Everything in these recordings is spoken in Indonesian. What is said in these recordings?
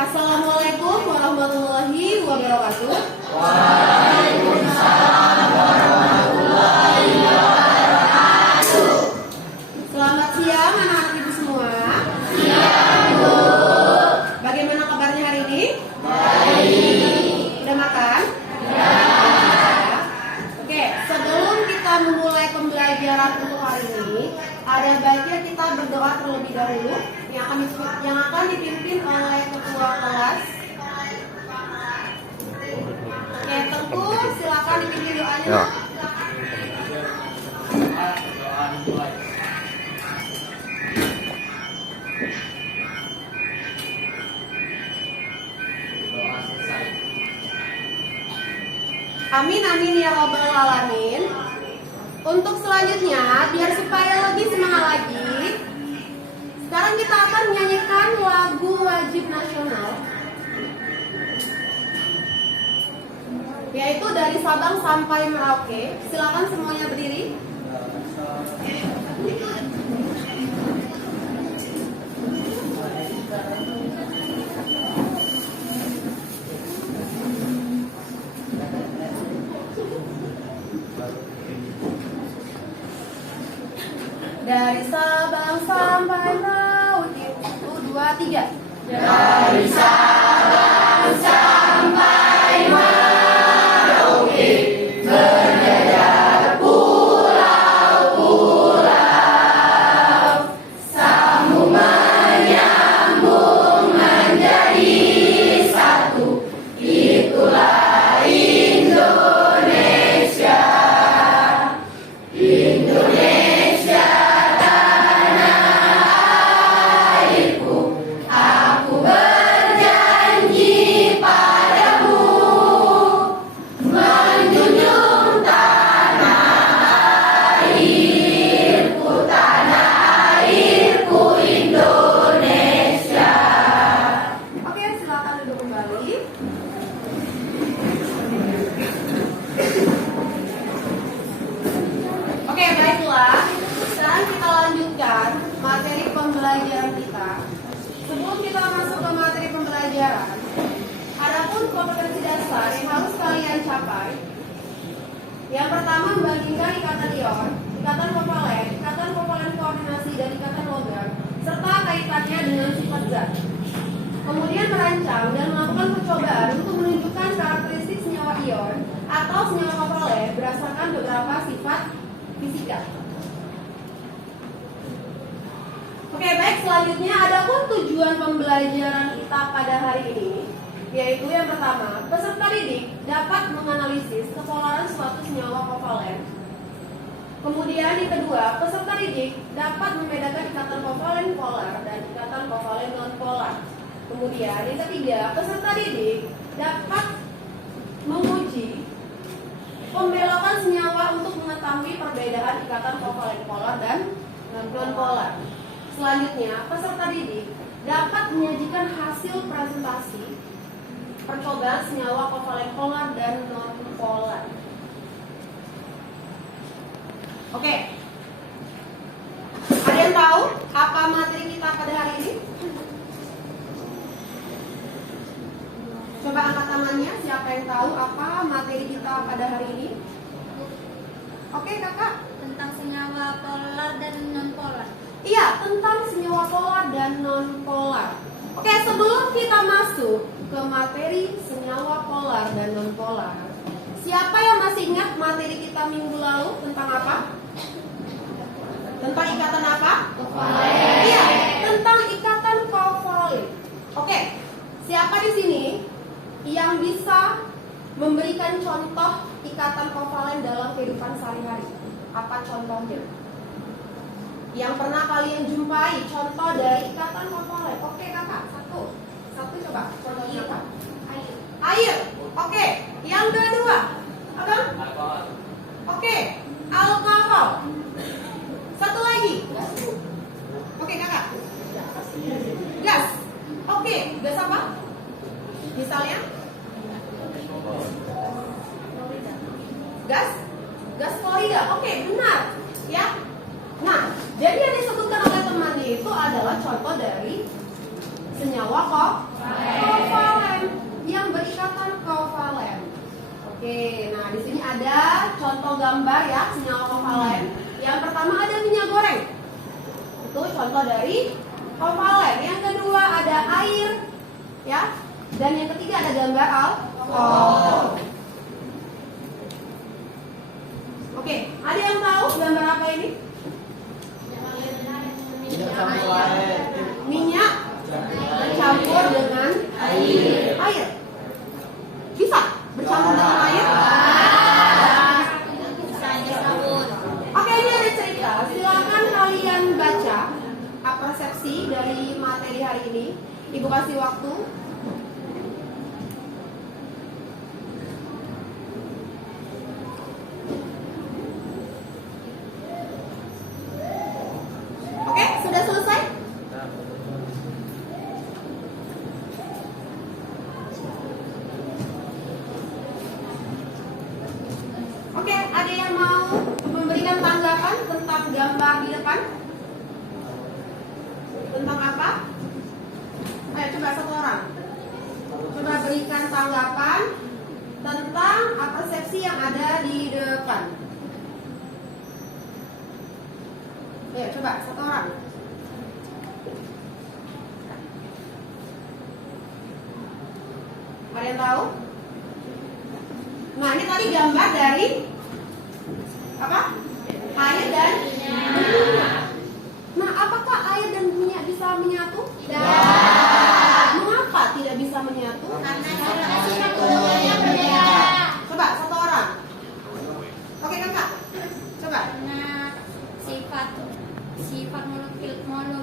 Assalamualaikum warahmatullahi wabarakatuh. Waalaikumsalam warahmatullahi wabarakatuh. Selamat siang anak-anak ibu semua. Siang, Bu. Bagaimana kabarnya hari ini? Baik. Udah makan? Ya. Oke, sebelum kita memulai pembelajaran untuk hari ini, ada baiknya kita berdoa terlebih dahulu yang akan dipimpin oleh ketua kelas. Oke, Tengku, silakan dipimpin doanya. Ya. Amin amin ya robbal alamin. Untuk selanjutnya, biar supaya lebih semangat lagi, sekarang kita akan menyanyikan lagu wajib nasional, yaitu dari Sabang sampai Merauke. Silakan semuanya berdiri. Dari Sabang sampai Merauke. 1, 2, 3. Dari Sabang sampai Merauke, berjajar pulau-pulau, sambung menyambung menjadi satu. Itulah Indonesia. Indonesia tanah airku, aku berjanji padamu menjunjung tanah airku Indonesia. Oke, silakan duduk kembali. Oke, baiklah. Sekarang kita lanjutkan materi pembelajaran kita. Sebelum kita masuk ke materi pembelajaran, adapun kompetensi dasar yang harus kalian capai. Yang pertama, membandingkan ikatan ion, ikatan kovalen koordinasi, dan ikatan logam, serta kaitannya dengan sifat zat. Kemudian merancang dan melakukan percobaan untuk menunjukkan karakteristik senyawa ion atau senyawa kovalen berdasarkan beberapa sifat fisika. Oke, baik, selanjutnya adapun tujuan pembelajaran kita pada hari ini, yaitu yang pertama, peserta didik dapat menganalisis kepolaran suatu senyawa kovalen. Kemudian yang kedua, peserta didik dapat membedakan ikatan kovalen polar dan ikatan kovalen non polar. Kemudian yang ketiga, peserta didik dapat menguji pembelokan senyawa untuk mengetahui perbedaan ikatan kovalen polar dan non polar. Selanjutnya, peserta didik dapat menyajikan hasil presentasi percobaan senyawa kovalen polar dan non polar. Oke. Ada yang tahu apa materi kita pada hari ini? Coba angkat tangannya, siapa yang tahu apa materi kita pada hari ini? Oke, Kakak. Tentang senyawa polar dan non polar. Iya, tentang senyawa polar dan non polar. Oke, sebelum kita masuk ke materi senyawa polar dan non polar, siapa yang masih ingat materi kita minggu lalu tentang apa? Tentang ikatan apa? Kovalen. Iya, tentang ikatan kovalen. Oke, siapa di sini yang bisa memberikan contoh ikatan kovalen dalam kehidupan sehari-hari? Apa contohnya? Yang pernah kalian jumpai contoh dari ikatan kovalen? Oke, Kakak, satu coba. Contohnya apa? Air. Oke. Yang kedua, Abang? Oke, alkohol. Satu lagi. Oke, Kakak. Gas. Oke, gas apa? Misalnya? Gas klorida. Oke, benar. Ya. Nah, jadi yang disebutkan oleh temannya itu adalah contoh dari senyawa kovalen. atau gambar ya senyawa kovalen. Yang pertama ada minyak goreng. Itu contoh dari kovalen. Yang kedua ada air ya. Dan yang ketiga ada gambar alkohol. Oke, ada yang tahu gambar apa ini? Minyak bercampur dengan air. Bisa bercampur dengan air? Oke, ini ada cerita. Silakan kalian baca persepsi dari materi hari ini. Ibu kasih waktu. Oke, sudah selesai? Oke, ada yang mau memberikan tanggapan tentang gambar di depan? Tentang apa? Ayo coba satu orang. Coba berikan tanggapan tentang persepsi yang ada di depan. Ayo coba satu orang. Ada yang tahu? Nah, ini tadi gambar dari apa? Air dan minyak. Nah, apakah air dan minyak bisa menyatu? Tidak. Mengapa tidak bisa menyatu? Karena sifat golongannya berbeda. Coba satu orang. Oke, kakak. Coba. Karena sifat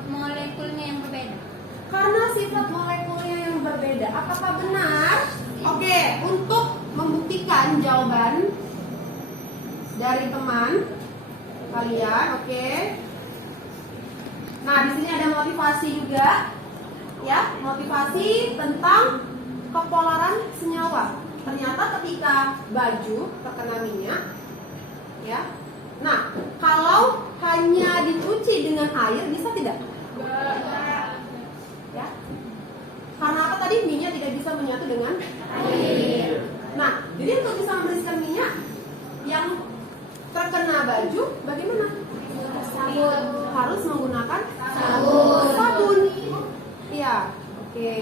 molekulnya yang berbeda. Karena sifat molekulnya yang berbeda. Apakah benar? Oke, untuk membuktikan jawaban dari teman kalian, oke. Nah, di sini ada motivasi juga, ya, motivasi tentang kepolaran senyawa. Ternyata ketika baju terkena minyak, ya. Nah, kalau hanya dicuci dengan air bisa tidak? Ya. Karena apa tadi? Minyak tidak bisa menyatu dengan air. Nah, jadi untuk bisa membersihkan minyak yang terkena baju, bagaimana? Sabun. Harus menggunakan sabun. Iya, oke.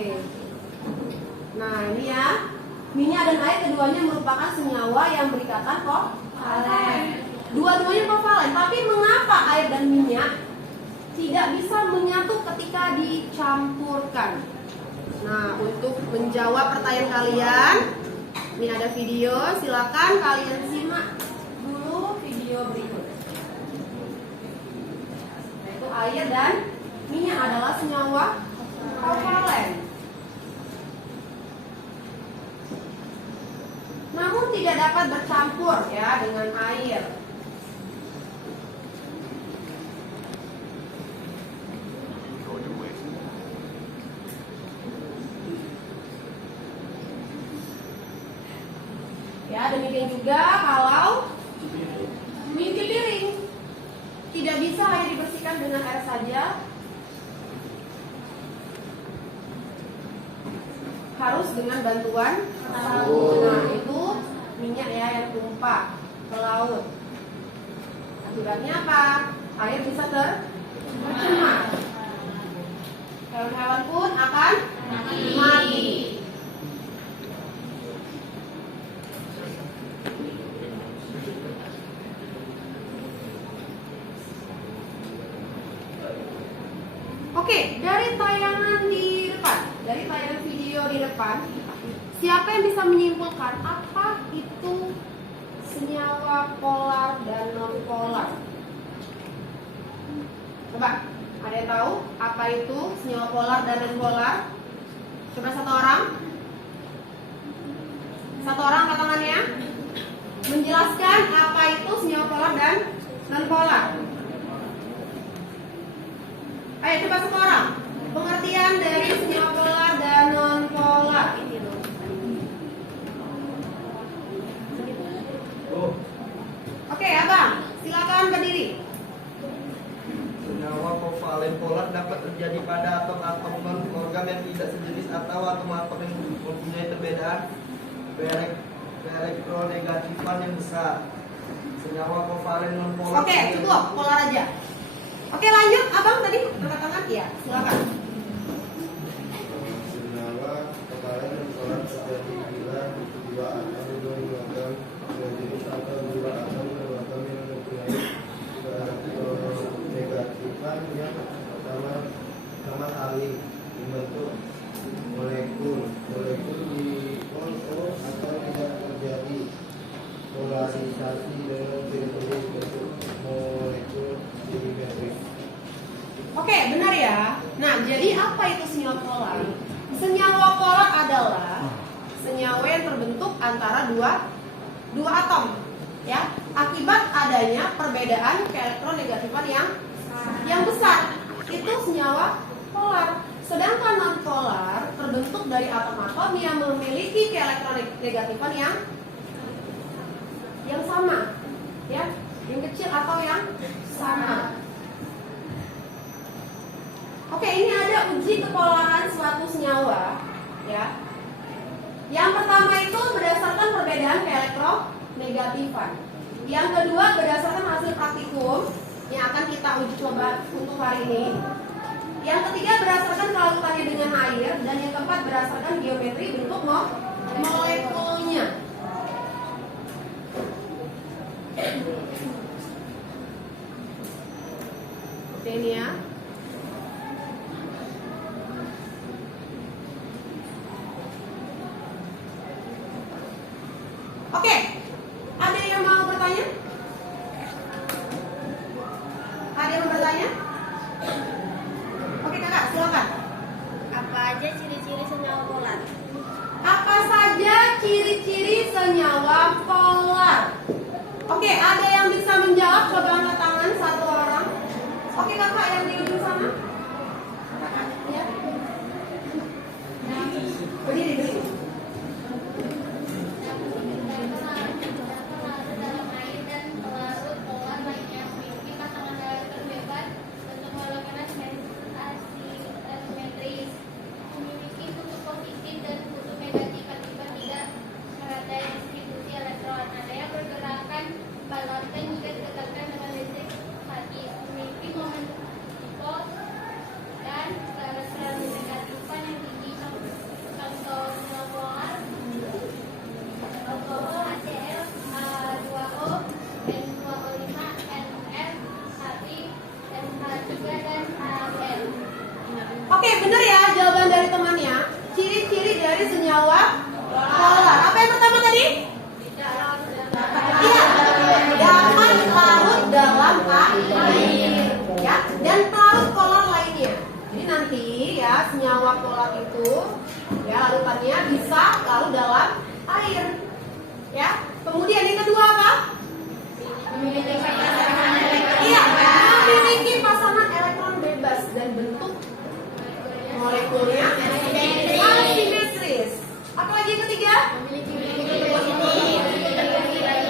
Nah, ini ya. Minyak dan air keduanya merupakan senyawa yang berikatan kovalen. Dua-duanya kovalen, tapi mengapa air dan minyak tidak bisa menyatu ketika dicampurkan? Nah, untuk menjawab pertanyaan kalian, ini ada video, silakan kalian simak dulu video berikut. Yaitu air dan minyak adalah senyawa kovalen. Namun tidak dapat bercampur ya dengan air. Ya, demikian juga kalau nyuci piring tidak bisa hanya dibersihkan dengan air saja, harus dengan bantuan sabun. Nah, itu minyak ya yang tumpah ke laut. Akibatnya apa? Air bisa tercemar. Hewan-hewan pun akan mati. Oke, dari tayangan di depan, dari tayangan video di depan, siapa yang bisa menyimpulkan apa itu senyawa polar dan non polar? Coba, ada yang tahu apa itu senyawa polar dan non polar? Coba satu orang. Satu orang angkat tangannya. Menjelaskan apa itu senyawa polar dan non polar. Ayo coba satu orang. Pengertian dari senyawa polar dan non polar. Oke, abang, silakan berdiri. Senyawa kovalen polar dapat terjadi pada atom-atom non-logam yang tidak sejenis atau atom-atom yang mempunyai perbedaan elektronegatifan yang besar. Senyawa kovalen non polar. Oke, cukup polar aja. Oke, lanjut. Abang tadi angkat tangan? Iya, silakan. Senyawa kovalen non polar terjadi bila dua atom berlogam menjadi satu dua atom berlogam yang mempunyai negatifan yang sama saling membentuk molekul di O atau tidak terjadi polarisasi dengan ciri-ciri bentuk molekul simetris. Oke, benar ya. Nah, jadi apa itu senyawa polar? Senyawa polar adalah senyawa yang terbentuk antara dua atom, ya, akibat adanya perbedaan keelektronegatifan yang besar. Itu senyawa polar. Sedangkan non polar terbentuk dari atom-atom yang memiliki keelektronegatifan yang sama, ya, yang kecil atau yang sama. Oke, ini ada uji kepolaran suatu senyawa, ya. Yang pertama itu berdasarkan perbedaan keelektronegatifan. Yang kedua berdasarkan hasil praktikum yang akan kita uji coba untuk hari ini. Yang ketiga berdasarkan kelarutannya dengan air, dan yang keempat berdasarkan geometri bentuk molekulnya. Oke, ini ya. Oke, ada yang mau bertanya? Ada yang mau bertanya? Oke kakak, silakan. Apa aja ciri-ciri senyawa polar? Apa saja ciri-ciri senyawa polar? Oke, ada yang bisa menjawab? Coba angkat tangan satu orang. Oke kakak yang di ujung sana. Kakak, ya. Berdiri. Dalam air dan pelarut polar lainnya memiliki pasangan elektron bebas bentuk molekulnya simetris, memiliki kutub positif dan kutub negatif akibat tidak merata distribusi elektron. Ada yang bergerakan balontan jika didekatkan dengan listrik statis, memiliki momentum dipol dan elektronegatifan yang tinggi. Contoh senyawa polar alkohol HCl, H2O, N2O5, NR, H3, NH3 dan HN. Oke, benar ya jawaban dari temannya. Ciri-ciri dari senyawa polar. Apa yang pertama tadi? Iya, dapat larut dalam air, ya, dan larut polar lainnya. Jadi nanti ya senyawa polar itu ya larutannya bisa larut dalam air, ya. Kemudian yang kedua apa? Iya, memiliki pasangan elektron bebas dan bentuk molekulnya asimetris. Apalagi yang ketiga?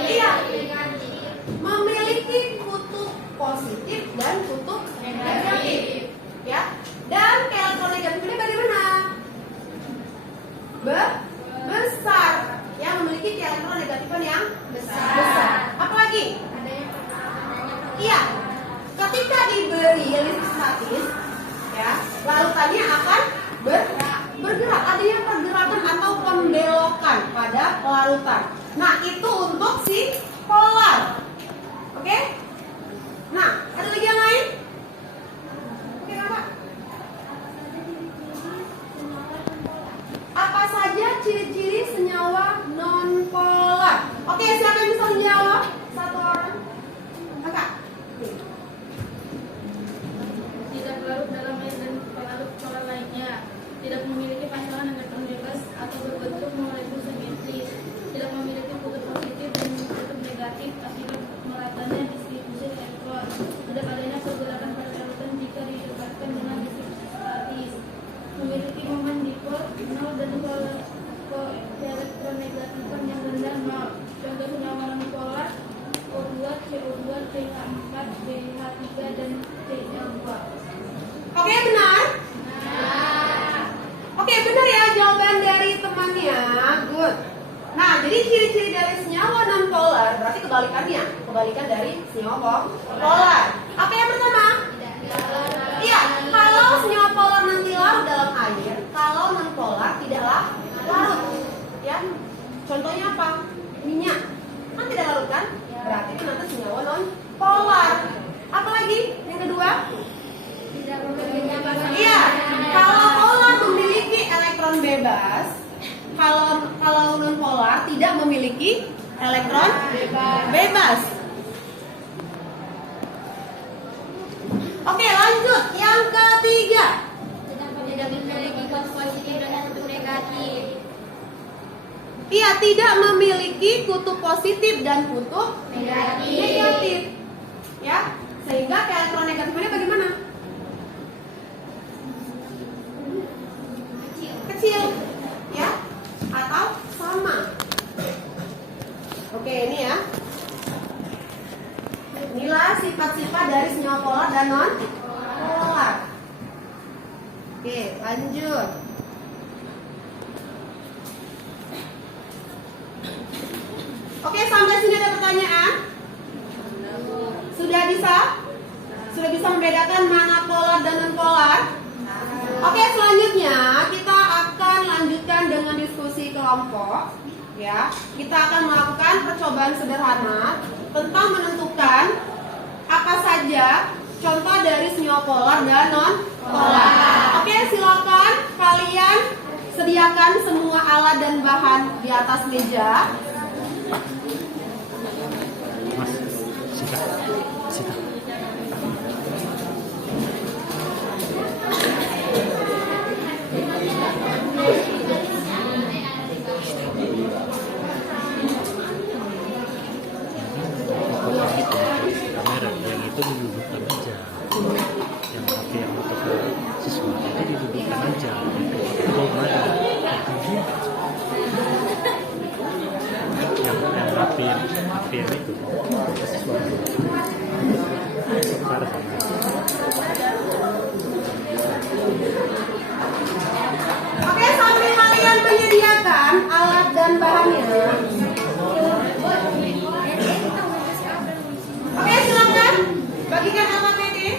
Iya, memiliki kutub positif dan kutub negatif, ya. Dan keelektronegatifnya bagaimana? Besar, yang memiliki keelektronegatifan yang besar. Apalagi? Iya, ketika diberi listrik statis, ya, larutannya akan bergerak. Adanya pergerakan atau pembelokan pada larutan. Nah, itu untuk si polar. Oke? Nah, ada lagi yang lain? Oke, kakak. Apa saja ciri-ciri senyawa non-polar? Oke, siapa yang bisa menjawab? Satu orang. Kakak. Tidak larut dalam air dan pelarut polar lainnya, tidak memiliki pasangan elektron bebas atau berbentuk molekul simetris, tidak memiliki kutub positif dan kutub negatif akibat meratanya distribusi elektron, tidak adanya pergerakan pada larutan jika didekatkan dengan listrik statis, memiliki momen dipol 0 dan keelektronegatifan yang rendah 0. Contoh senyawa non-polar O2, CO2, CH4, BH3 dan CL2. Oke, benar? Oke, benar ya jawaban dari temannya. Good. Nah, jadi ciri-ciri dari senyawa non-polar berarti kebalikannya, kebalikan dari senyawa polar. Apa yang pertama? Iya, kalau senyawa polar nanti larut dalam air, kalau non-polar tidaklah larut. Ya, contohnya apa? Minyak, kan tidak larut kan? Berarti itu nanti senyawa non-polar. Apalagi yang kedua? Iya, kalau polar memiliki elektron bebas, kalau non-polar tidak memiliki elektron bebas. Oke, lanjut yang ketiga. Tidak memiliki kutub positif dan kutub negatif. Iya, tidak memiliki kutub positif dan kutub Negatif. negatif. Ya, sehingga elektron negatifnya bagaimana? Kecil, ya, atau sama. Oke, ini ya. Inilah sifat-sifat dari senyawa polar dan non polar. Oke, lanjut. Oke, sampai sini ada pertanyaan? Sudah bisa? Sudah bisa membedakan mana polar dan non polar? Oke, selanjutnya kita akan lanjutkan dengan diskusi kelompok. Ya, kita akan melakukan percobaan sederhana tentang menentukan apa saja contoh dari senyawa polar dan non polar. Oke, silakan kalian sediakan semua alat dan bahan di atas meja. Mas, Sita. Kamera yang itu didudukkan aja. Yang HP yang foto siswa itu didudukkan aja. Belum ada. Yang HP yang itu siswa. Ada sama. Oke, sambil kalian menyediakan alat dan bahannya. Oke, silakan bagikan alat ini.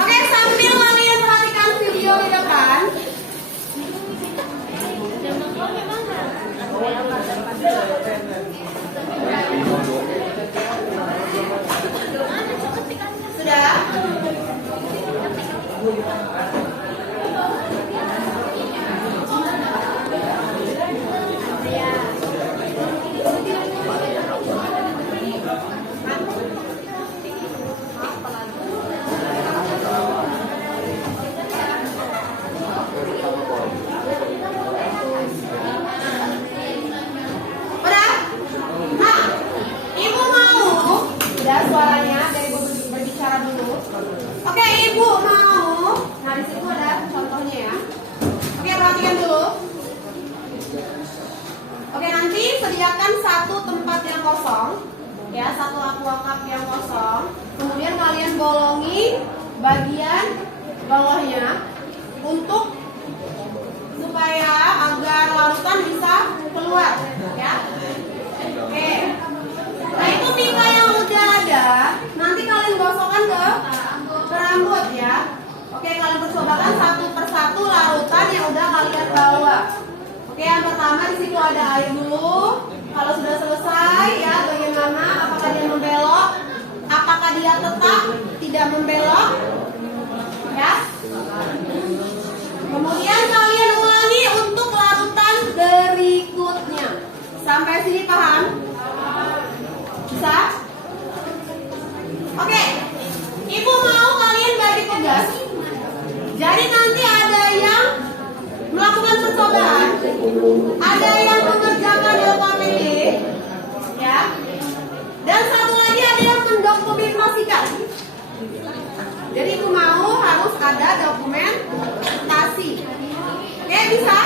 Oke, sambil kalian perhatikan video di depan. Sudah? Udah? Nah, ibu mau? Udah suaranya dari ibu berbicara dulu. Oke, ibu mau? Nah, di situ ada contohnya ya. Oke, perhatikan dulu. Oke, nanti sediakan satu tempat yang kosong, ya, satu aqua cup yang kosong. Kemudian kalian bolongi bagian bawahnya untuk supaya agar larutan bisa keluar, ya. Oke. Nah, itu pipa yang udah ada, nanti kalian gosokkan ke rambut ya. Oke, kalian percobakan satu persatu larutan yang udah kalian bawa. Oke, yang pertama di situ ada air dulu. Kalau sudah selesai ya, bagaimana? Apakah dia membelok? Apakah dia tetap tidak membelok? Ya. Kemudian kalian ulangi untuk larutan berikutnya. Sampai sini paham? Bisa? Oke. Ibu mau kalian bagi tugas. Jadi nanti ada yang melakukan percobaan, ada yang mengerjakan LKPD, ya. Dan satu lagi ada yang mendokumentasikan. Jadi ibu mau harus ada dokumentasi. Oke, bisa?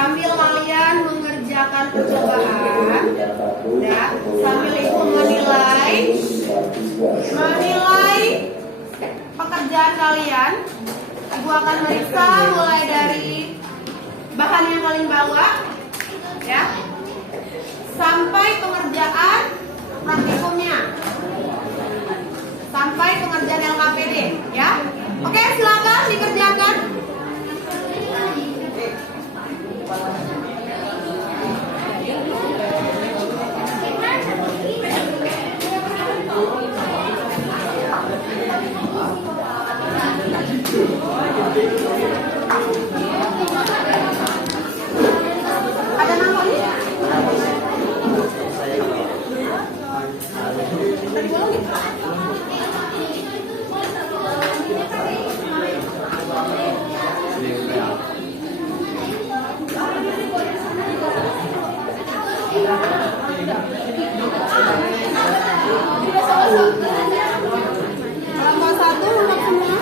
sambil kalian mengerjakan percobaan, ya, sambil ibu menilai pekerjaan kalian. Ibu akan meriksa mulai dari bahan yang kalian bawa, ya, sampai pengerjaan praktikumnya, sampai pengerjaan LKPD, ya. Oke, silakan dikerjakan. Ada namanya? Kelompok 1 lengkap semua.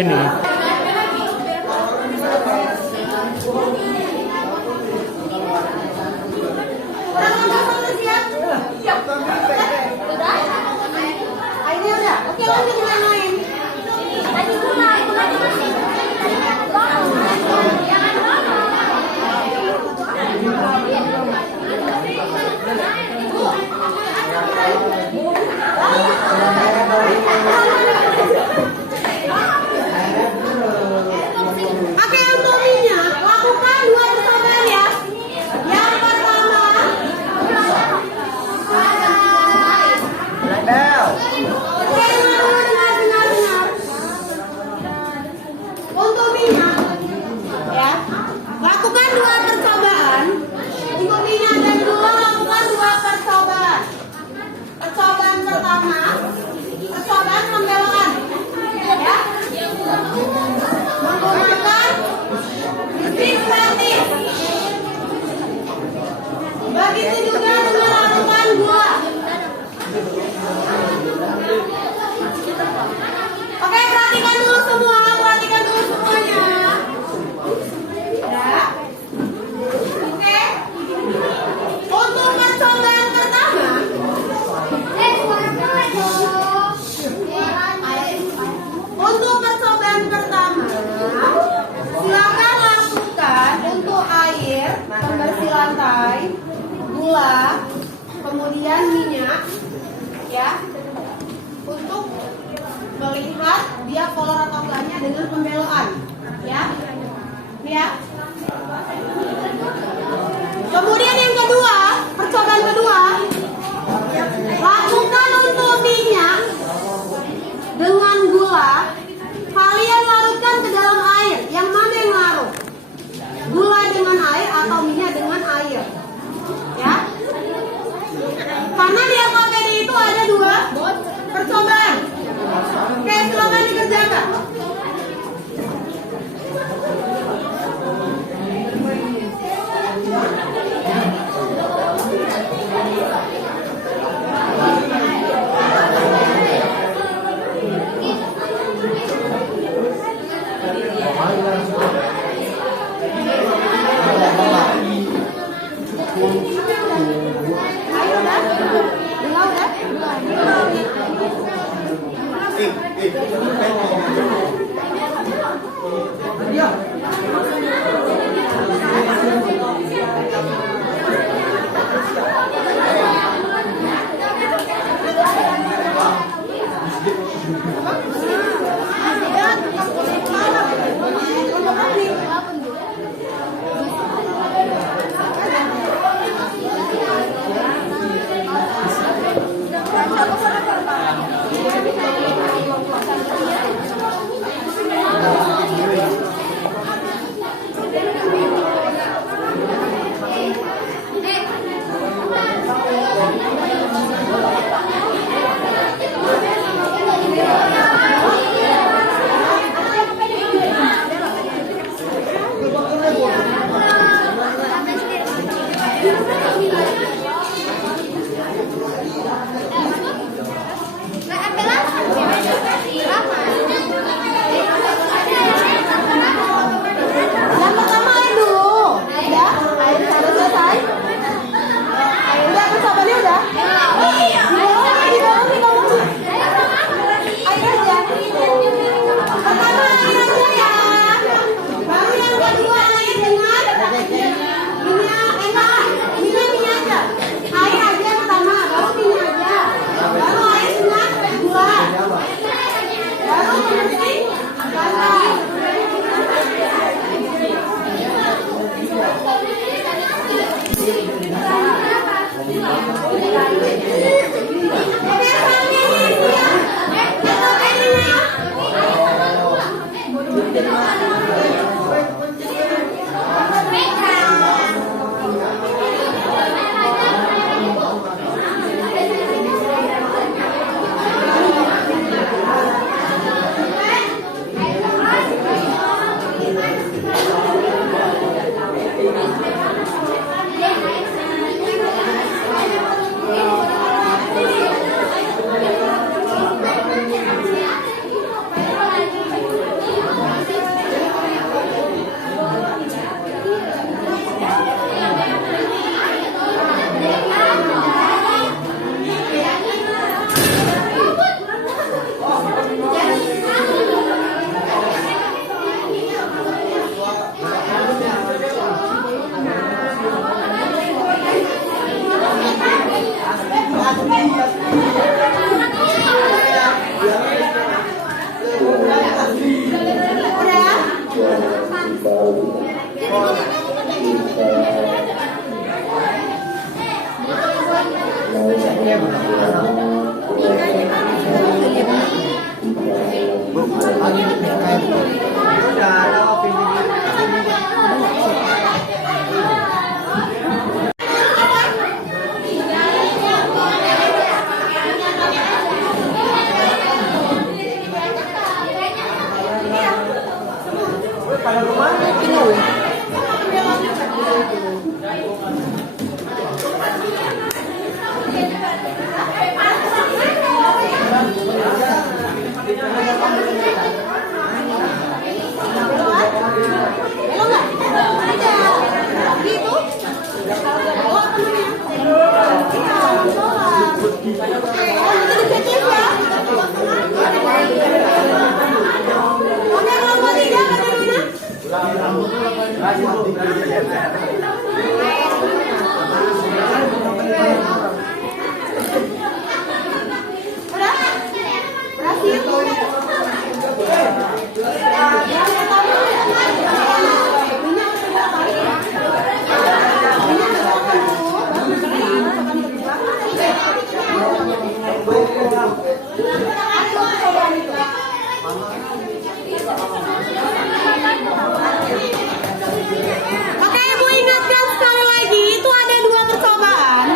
Ini Akhirnya udah. Oke, lanjut yang lain. Oke, untuk minyak lakukan 2 percobaan ya. Yang pertama, oke, dengar. Untuk minyak, ya, lakukan 2 percobaan. Untuk minyak dan gula lakukan 2 percobaan. Percobaan pertama, percobaan pembelokan, ya, menggunakan mesin statis. Begitu juga dengan lakukan gula. Oke, perhatikan dulu semuanya. Ya. Oke. Untuk percobaan pertama, silakan lakukan untuk air, pembersih lantai, gula, kemudian minyak, ya, untuk melihat dia kolor atau enggaknya dengan pembelokan, ya. Ya. Kemudian yang kedua, percobaan kedua, lakukan untuk minyak dengan gula, kalian larutkan ke dalam air. Yang mana Yang pertama air dulu, ya. Air harus selesai. Udah persahabatnya udah. Di bawah nih kamu. Air aja. Pertama air aja ya. Baru yang kedua air dengan minyak aja. Air aja yang pertama, baru minyak aja. Baru air dengan kedua. Baru bersih. Oke, Ibu ingatkan sekali lagi, itu ada 2 percobaan.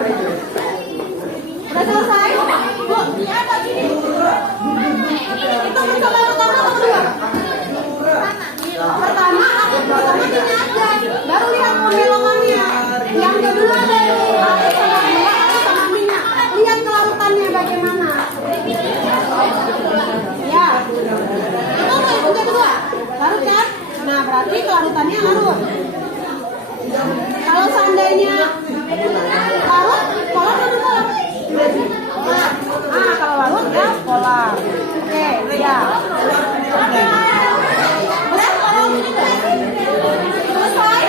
Udah selesai? Bu, itu percobaan pertama atau kedua? Pertama ini aja, baru lihat pembelokannya. Yang kedua dari air sama gula, air sama minyak. Lihat kelarutannya bagaimana. Ya, itu kedua. Larut kan? Nah, berarti kelarutannya larut. Kalau seandainya larut, polar atau polar? Kalau larut ya polar. Oke, ya. Selesai?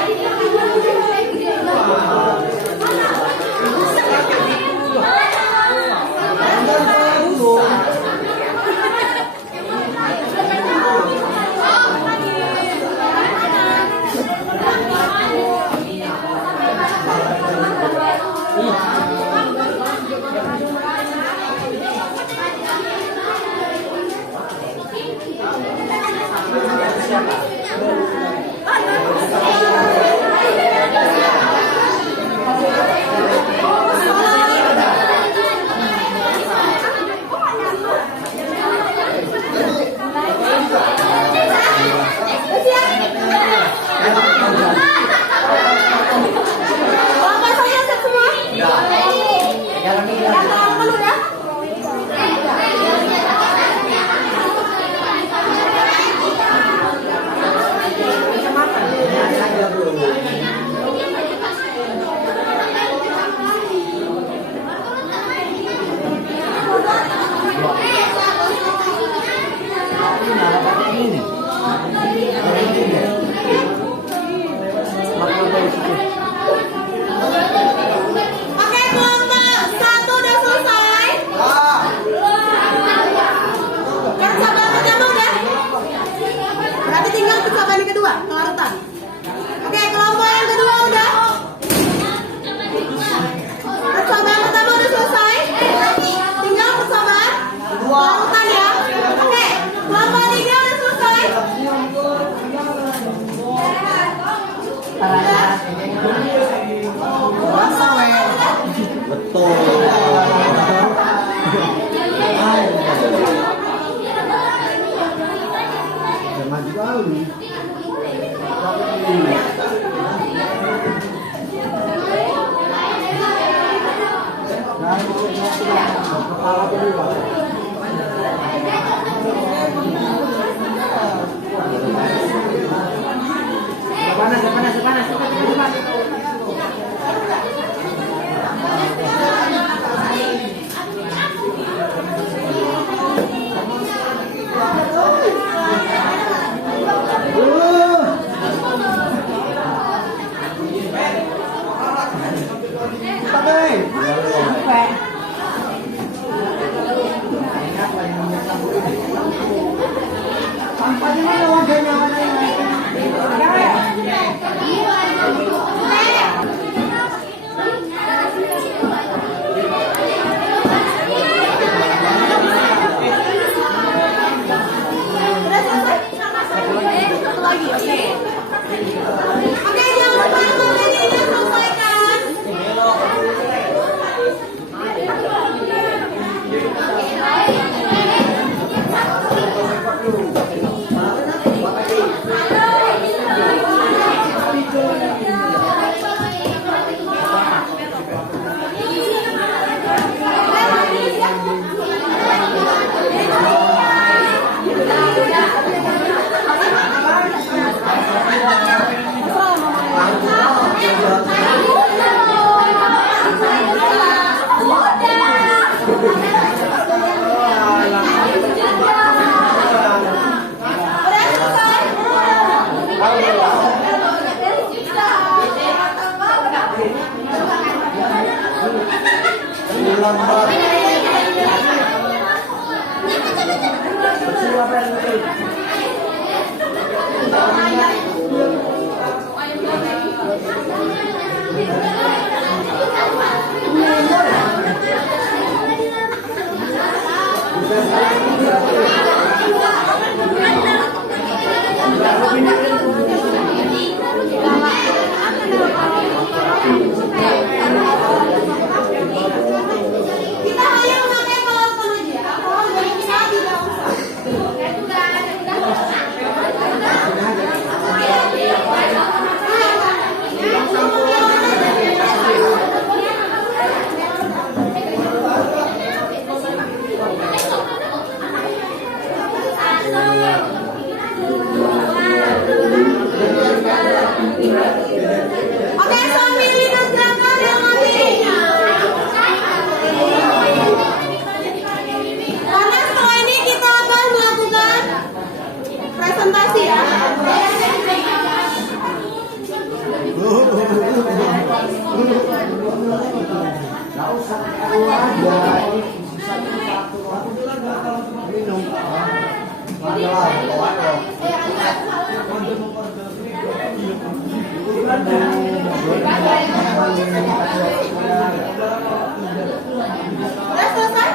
Udah selesai?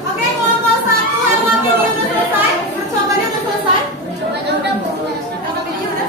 Oke, kelompok 1 LKP udah selesai? Percobaannya udah selesai? LKP udah?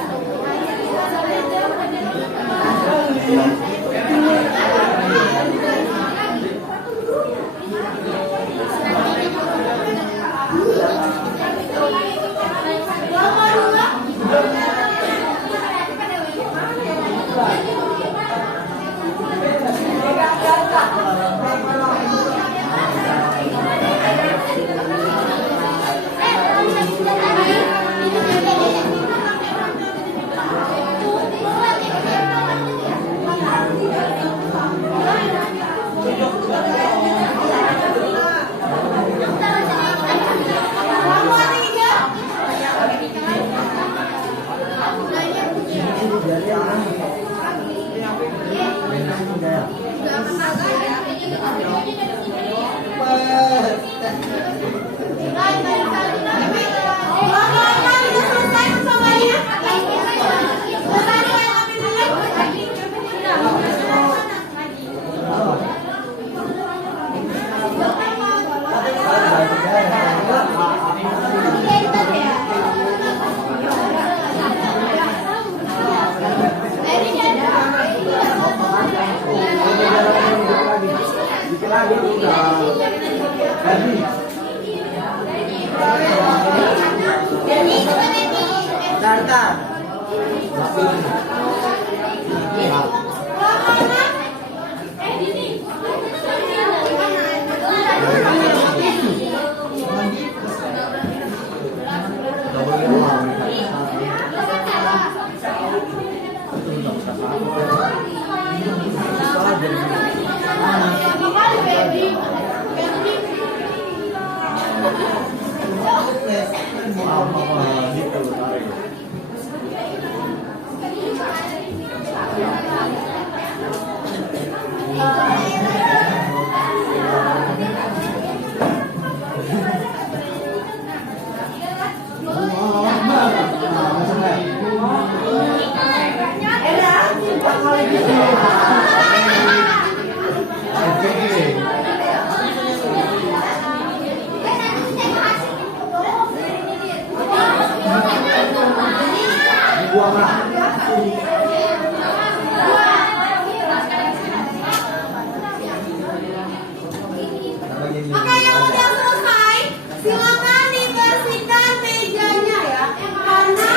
Oke, yang udah selesai, silakan dibersihkan mejanya ya. Karena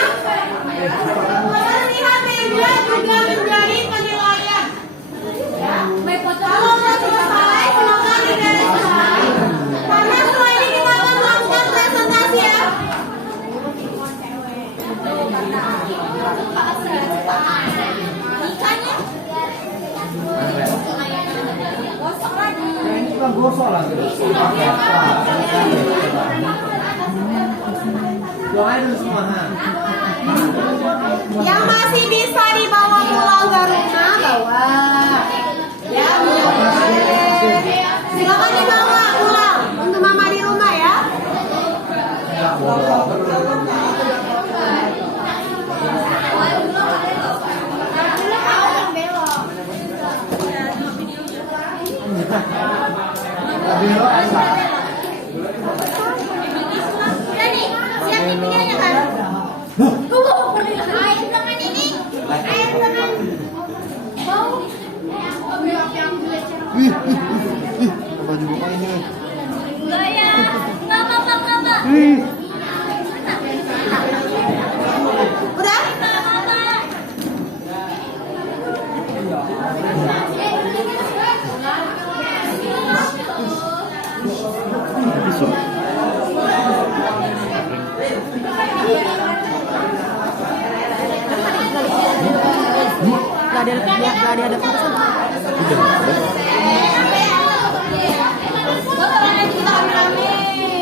kebersihan meja juga menjadi penilaian. Ya, kalau udah selesai, silakan dibereskan. Karena setelah ini kita akan melakukan presentasi ya. Gosok lagi. Doain semua. Yang masih bisa dibawa pulang ke rumah, bawa. Ya, boleh. Silakan dibawa pulang untuk mama di rumah ya. Udah nih, siap videonya kan? Tunggu. ada keputusan.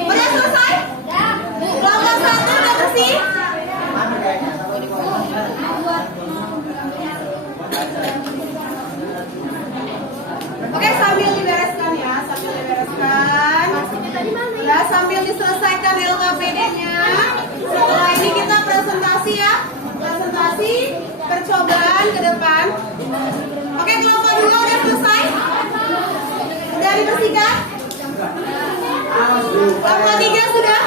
Udah selesai? Kelompok 1 udah bersih? Oke, sambil dibereskan ya, Ya, sambil diselesaikan LKPD-nya. Setelah ini kita presentasi ya. Presentasi percobaan ke depan. Oke, kelompok 2 udah selesai? Udah dibersihkan? Kelompok 3 sudah?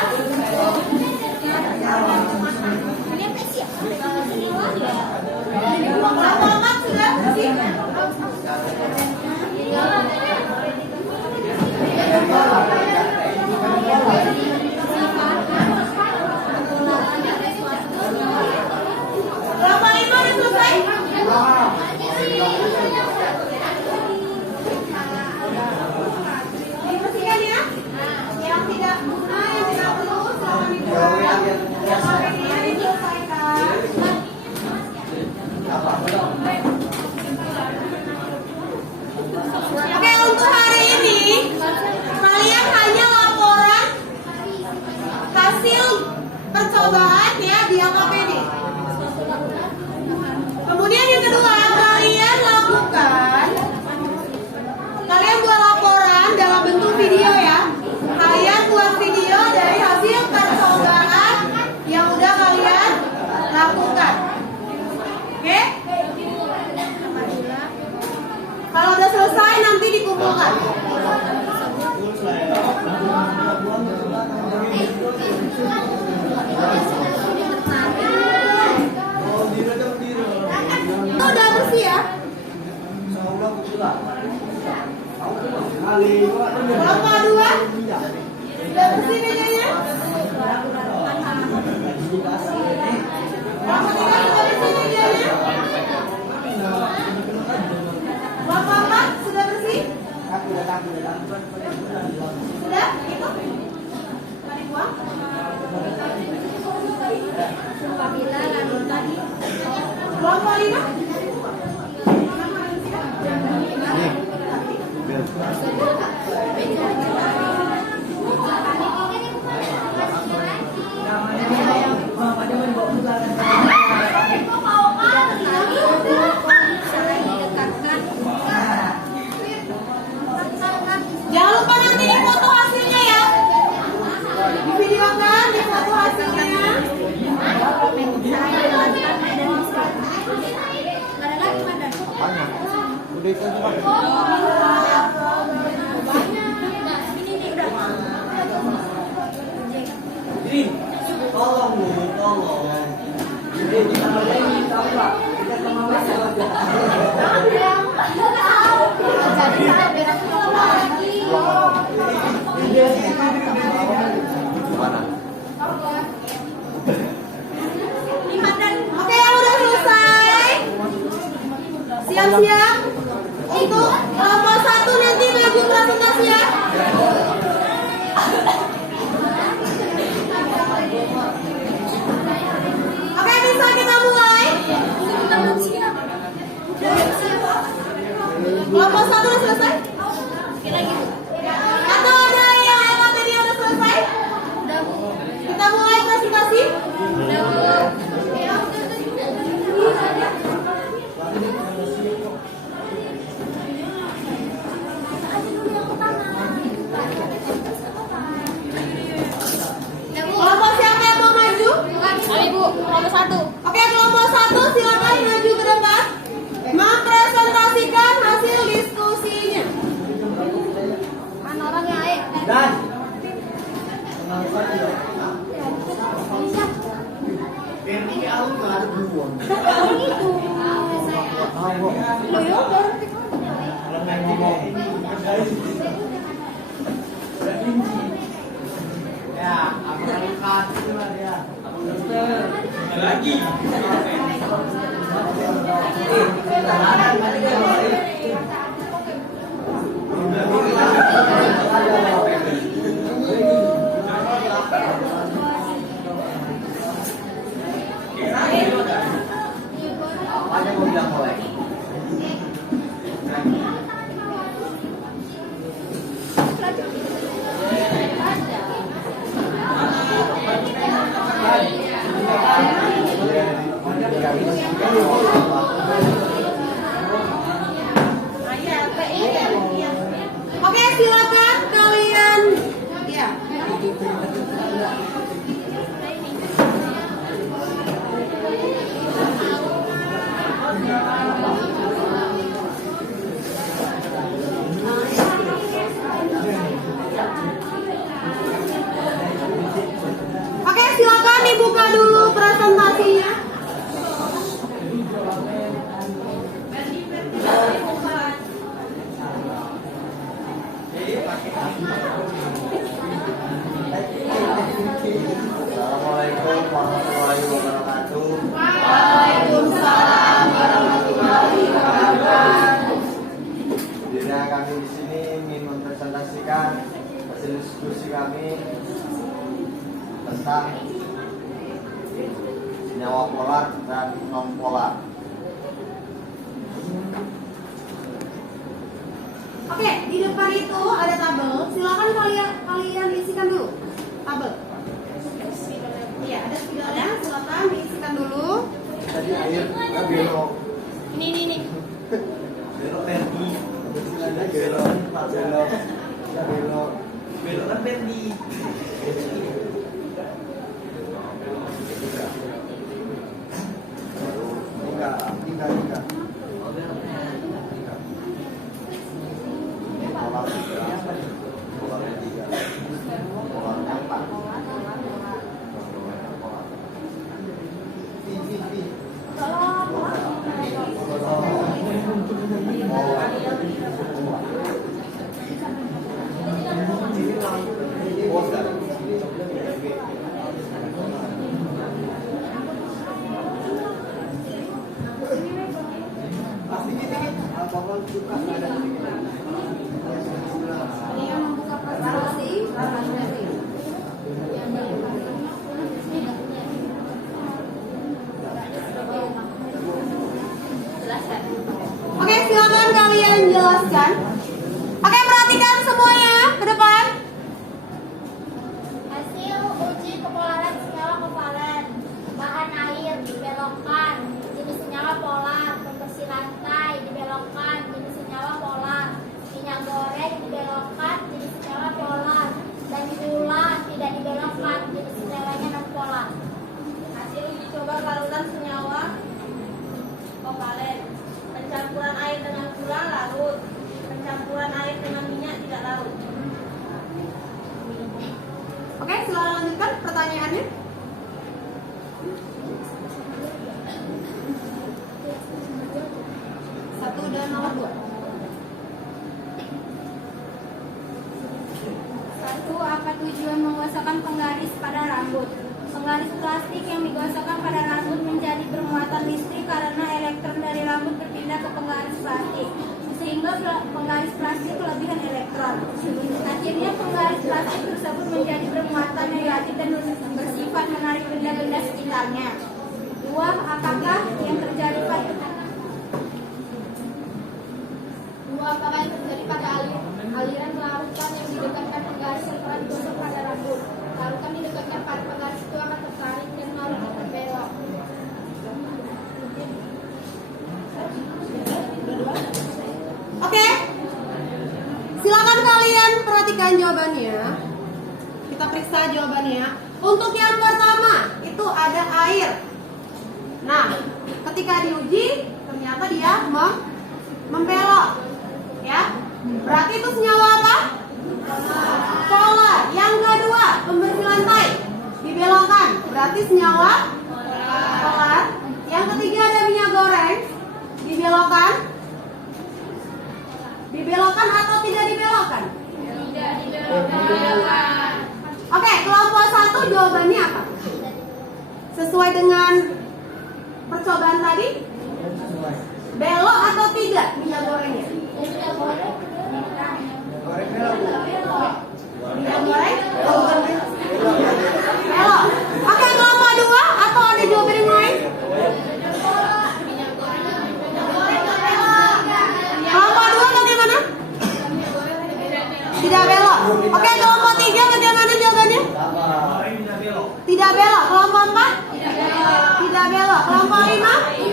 Kelompok 4 sudah bersih? Kelompok 5 udah selesai? Dibersihkan ya? Yang tidak guna, yang tidak perlu, silahkan dibuang. Yang lainnya diselesaikan. Oke, untuk hari ini kalian hanya laporan hasil percobaan ya di LKPD. Kemudian yang kedua, kalian lakukan, kalian buat laporan dalam bentuk video ya. Kalian buat video dari hasil percobaan yang udah kalian lakukan. Oke? Kalau udah selesai nanti dikumpulkan. Udah bersih ya? Kelompok 2 udah bersih mejanya? Kelompok 3 sudah bersih mejanya? Kelompok 4 sudah bersih? Sudah? Itu? Tadi buang? Kelompok 5? Jangan lupa nanti di foto hasilnya ya. Di video kan, di foto hasilnya. Oke, yang udah selesai. Siap-siap. Untuk kelompok 1 nanti maju presentasi ya. Oke, bisa kita mulai. Kelompok 1 udah selesai? Atau ada yang LKPD udah selesai? Kita mulai presentasi. Kelompok siapa yang mau maju? Ibu, nomor 1. Oke, kelompok 1 silakan maju ke depan. Mempresentasikan hasil diskusinya. Mana orangnya, Aik? Dan ini aku nggak ada dua. Ya, aku kasih lah dia. Lagi. Ada mau bilang oleh. Oke, silakan kalian. Ya. Oke, silakan dibuka dulu presentasinya. Assalamualaikum warahmatullahi wabarakatuh. Waalaikumsalam warahmatullahi wabarakatuh. Jadi kami di sini ingin mempresentasikan hasil diskusi kami tentang senyawa polar dan non polar. Oke, di depan itu ada tabel. Silakan kalian isikan dulu tabel. Iya, ada spidolnya. Silakan diisikan dulu. Tadi air belok. Ini. Belok Ferdi. Belok Pak belok. Belok. Belok kan Fendi. Tiga. Polar tiga. Polar tiga. Polarnya 4. Ini yang membuka presentasi. Oke, silakan kalian jelaskan. Oke, perhatikan semuanya ke depan. Hasil uji kepolaran senyawa kovalen. Bahan air dibelokkan, jenis senyawa polar. Pembersih lantai dibelokkan, jenis senyawa polar. Minyak goreng dibelokkan, jenis senyawa polar. Dan gula tidak dibelokkan, jenis senyawanya non polar. Hasil uji coba larutan senyawa kovalen. Pencampuran air dengan gula larut. Pencampuran air dengan minyak tidak larut. Oke, silakan lanjutkan pertanyaannya. Satu dan nomor 2. Satu, apa tujuan menggosokkan penggaris pada rambut? Penggaris plastik yang digosokkan pada rambut menjadi bermuatan listrik karena elektron dari rambut berpindah ke penggaris plastik, sehingga penggaris plastik kelebihan elektron. Akhirnya penggaris plastik tersebut menjadi bermuatan negatif dan bersifat menarik benda-benda sekitarnya. Dua, apakah yang terjadi pada aliran larutan yang didekatkan penggaris yang telah digosok pada rambut. Larutan didekatkan pada penggaris itu akan tertarik dan larutan berbelok. Oke, silakan kalian perhatikan jawabannya. Kita periksa jawabannya. Untuk yang pertama itu ada air. Nah, ketika diuji ternyata dia membelok, ya. Berarti itu senyawa apa? Polar. Yang kedua, pembersih lantai dibelokkan. Berarti senyawa polar. Yang ketiga ada minyak goreng dibelokkan. Dibelokkan atau tidak dibelokkan? Tidak dibelokkan. Oke, kelompok 1 jawabannya apa? Sesuai dengan percobaan tadi? Belok atau tidak minyak gorengnya? Minyak goreng? Belok. Oke, kelompok 2 atau ada jawaban yang lain? Kelompok 2 bagaimana? Tidak belok. Oke, kelompok 3 bagaimana jawabannya? Tidak belok. Kelompok 4? Tidak belok. Kelompok 5?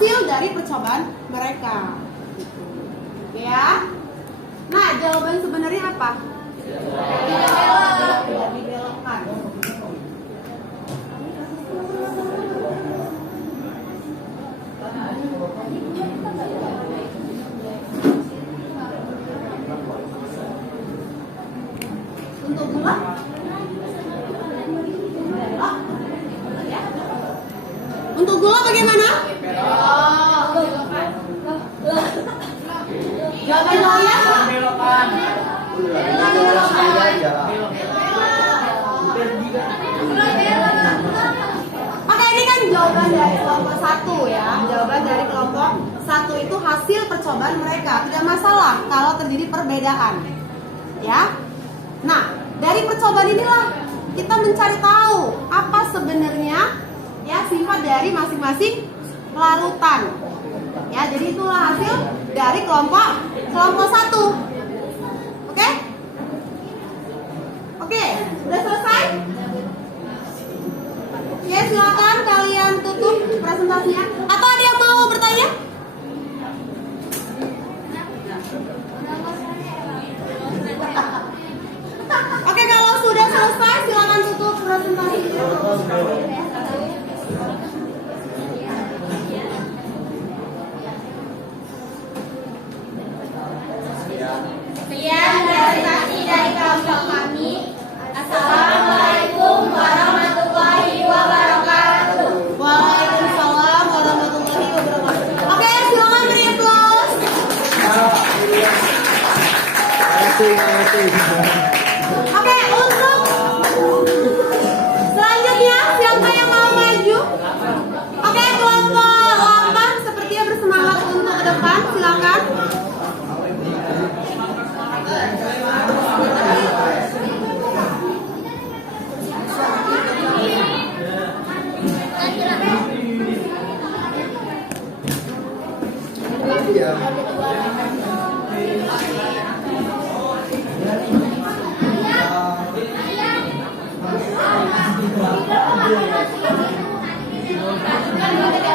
hasil dari percobaan mereka. Gitu. Ya. Nah, jawaban sebenarnya apa? Dibelokkan. Untuk gula? Untuk gula bagaimana? Jawaban kalian? Oke, ini kan jawaban dari kelompok 1 ya. Jawaban dari kelompok 1 itu hasil percobaan mereka. Tidak masalah kalau terjadi perbedaan. Ya. Nah, dari percobaan inilah kita mencari tahu apa sebenarnya ya sifat dari masing-masing larutan. Ya, jadi itulah hasil dari kelompok 1. Oke? Oke, sudah selesai? Ya, silakan kalian tutup presentasinya. Atau ada yang mau bertanya? Oke, kalau sudah selesai silakan tutup presentasinya. Sekian presentasi dari kelompok kami. Assalamualaikum warahmatullahi wabarakatuh. Waalaikumsalam warahmatullahi wabarakatuh. Oke, silakan beri aplaus. Oke, untuk selanjutnya siapa yang mau maju? Oke, kelompok 8 sepertinya bersemangat untuk ke depan, silakan.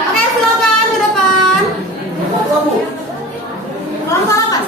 Oke, silakan ke depan. Kelompok 8.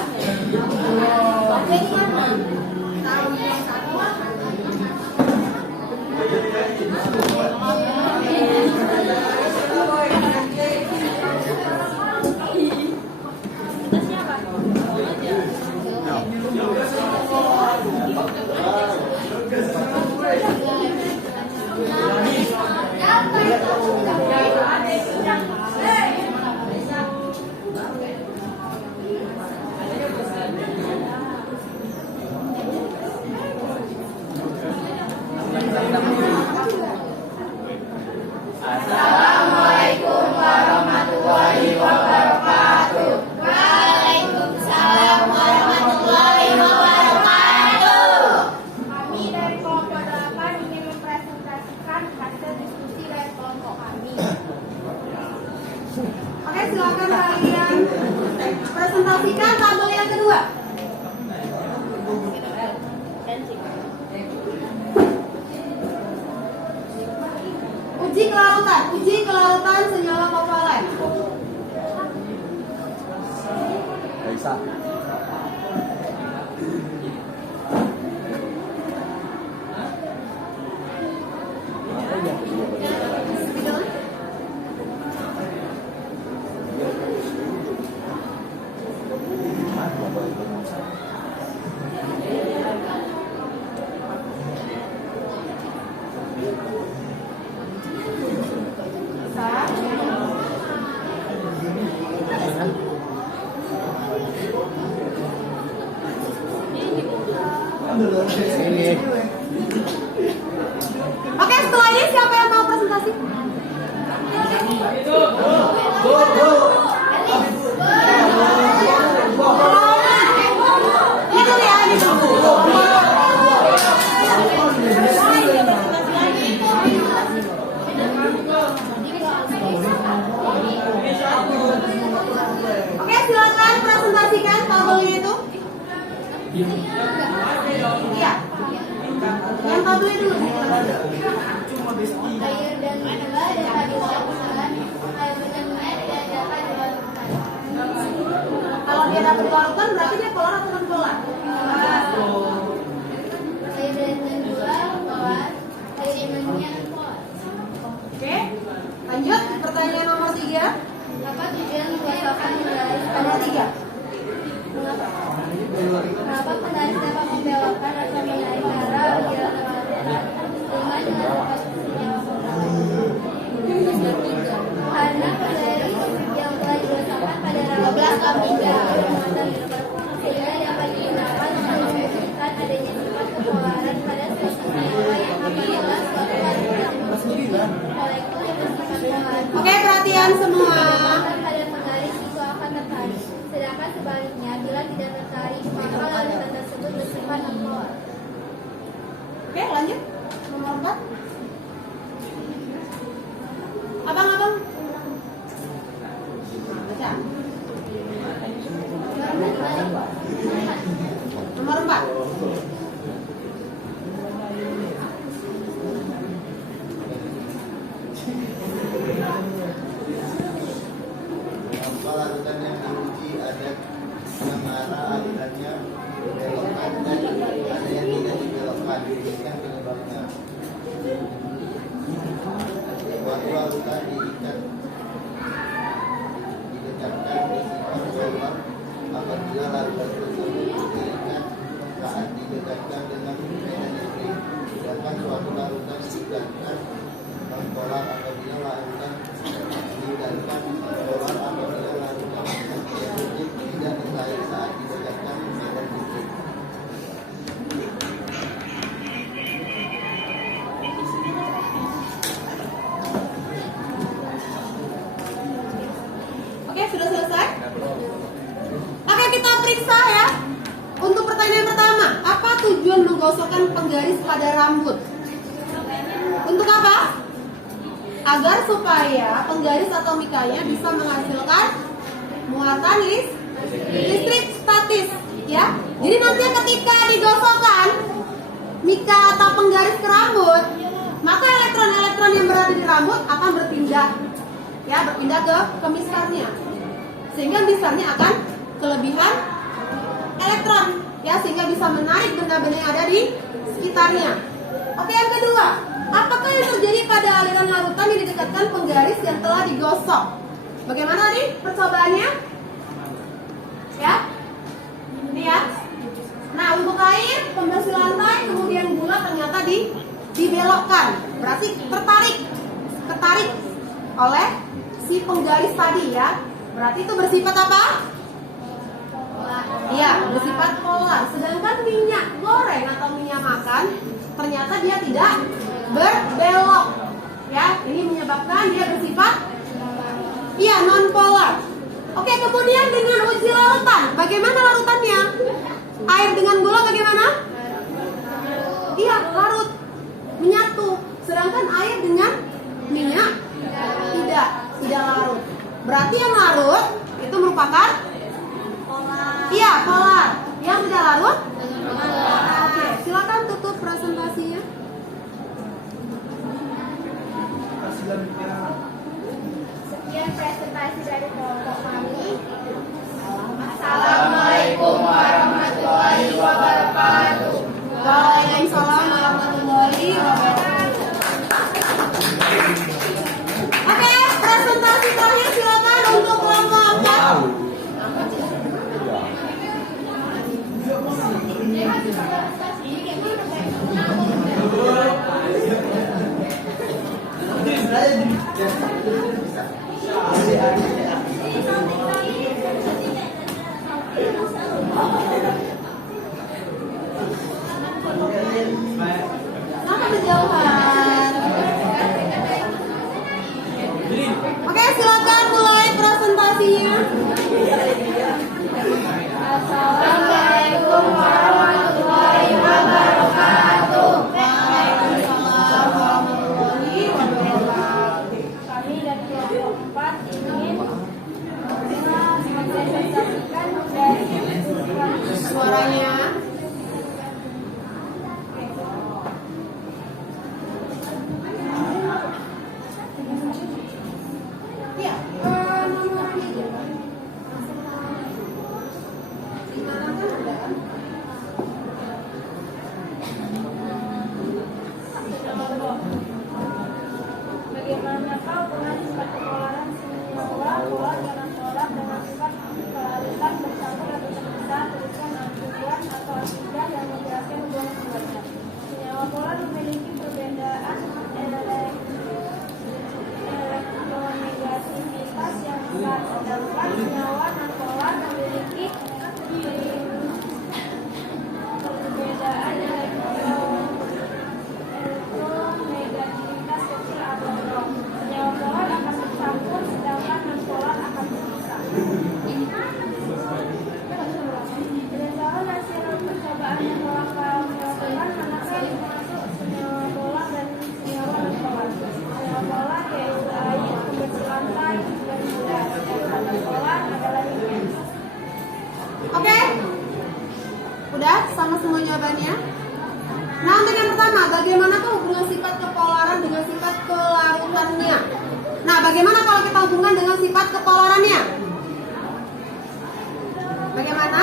Assalamualaikum warahmatullahi wabarakatuh. Waalaikumsalam warahmatullahi wabarakatuh. Kami dari kelompok 8 ingin mempresentasikan hasil diskusi dari kelompok kami. Oke, silakan kalian presentasikan tabel yang kedua. Uji kelautan senyawa kovalen. Oke, setelah ini siapa yang mau presentasi? Itu ya, gitu. Oke, silakan presentasikan tabelnya itu. Iya. Yang tabelnya dulu. Air dan limbah dapat dilakukan air dan air diadakan dia dapat larutan berarti dia polar atau non polar? Air dan gula polar, air amoninya polar. Oke, lanjut pertanyaan nomor 3. Apa tujuan menggosokkan penggaris pada Nomor 3. Kenapa penggaris dapat membelokkan atau menarik arah bila terlalu dengan posisi senyawa penggaris? Karena penggaris yang telah digosokkan pada rambut tidak bermuatan listrik, sehingga dapat digunakan untuk membuktikan adanya sifat kepolaran pada suatu senyawa yang apabila suatu larutan molekul yang bersifat polar. Oke, perhatian semua. Pada penggaris itu akan tertarik, sedangkan sebaliknya bila tidak tertarik maka larutan tersebut bersifat non-polar. Oke, lanjut. Nomor 4. Abang. Nah, baca. Nomor 4. Apa larutan yang diuji ada yang arah alirannya belokkan dan ada yang tidak dibelokkan. Demikian penyebabnya. Suatu larutan didekatkan bersifat polar apabila larutan tersebut diikat saat didekatkan dengan medan listrik. Sedangkan suatu larutan didekatkan non-polar apabila larutan didekatkan polar apabila larutan tersebut tidak tertarik saat didekatkan medan listrik. Oke, sudah selesai? Oke, kita periksa ya. Untuk pertanyaan pertama, apa tujuan menggosokkan penggaris pada rambut? Untuk apa? Agar supaya penggaris atau mikanya bisa menghasilkan muatan listrik statis, ya. Jadi nanti ketika digosokkan mika atau penggaris ke rambut, maka elektron-elektron yang berada di rambut akan berpindah ke mistarnya, sehingga mistarnya akan kelebihan elektron, ya, sehingga bisa menarik benda-benda yang ada di sekitarnya. Oke, yang kedua, apakah yang terjadi pada aliran larutan yang didekatkan penggaris yang telah digosok? Bagaimana tadi percobaannya? Ya, ini ya. Nah, untuk air, pembersih lantai, kemudian gula ternyata dibelokkan, berarti tertarik oleh si penggaris tadi, ya. Berarti itu bersifat apa? Iya, bersifat polar. Sedangkan minyak goreng atau minyak makan ternyata dia tidak berbelok, ya. Ini menyebabkan dia bersifat non polar. Oke, kemudian dengan uji larutan, bagaimana larutannya? Air dengan gula bagaimana? Iya, larut, menyatu. Sedangkan air dengan minyak tidak larut. Berarti yang larut itu merupakan polar. Yang tidak larut? Oke, silakan tutup presentasinya. Sekian presentasi dari kelompok kami. Assalamualaikum warahmatullahi wabarakatuh. Waalaikumsalam warahmatullahi wabarakatuh. Oke, presentasi terakhir silakan untuk kelompok 4. Sampai kejauhan. Oke, silakan mulai presentasinya. Assalamualaikum warahmatullahi wabarakatuh. Waalaikumsalam warahmatullahi wabarakatuh. Kami dari kelompok 4 ingin mempresentasikan dari Suaranya. senyawa nonpolar memiliki perbedaan elektronegativitas kecil atau nol. Senyawa polar akan bercampur, sedangkan nonpolar akan berpisah. Berdasarkan hasil percobaan yang telah kami lakukan, manakah yang termasuk senyawa polar dan senyawa nonpolar? Senyawa polar yaitu air, pembersih lantai, dan gula. Sedangkan nonpolar adalah minyak. Oke? Udah sama semua jawabannya? Nah, untuk yang pertama, bagaimanakah hubungan sifat kepolaran dengan sifat kelarutannya? Nah, bagaimana kalau kita hubungan dengan sifat kepolarannya? Bagaimana?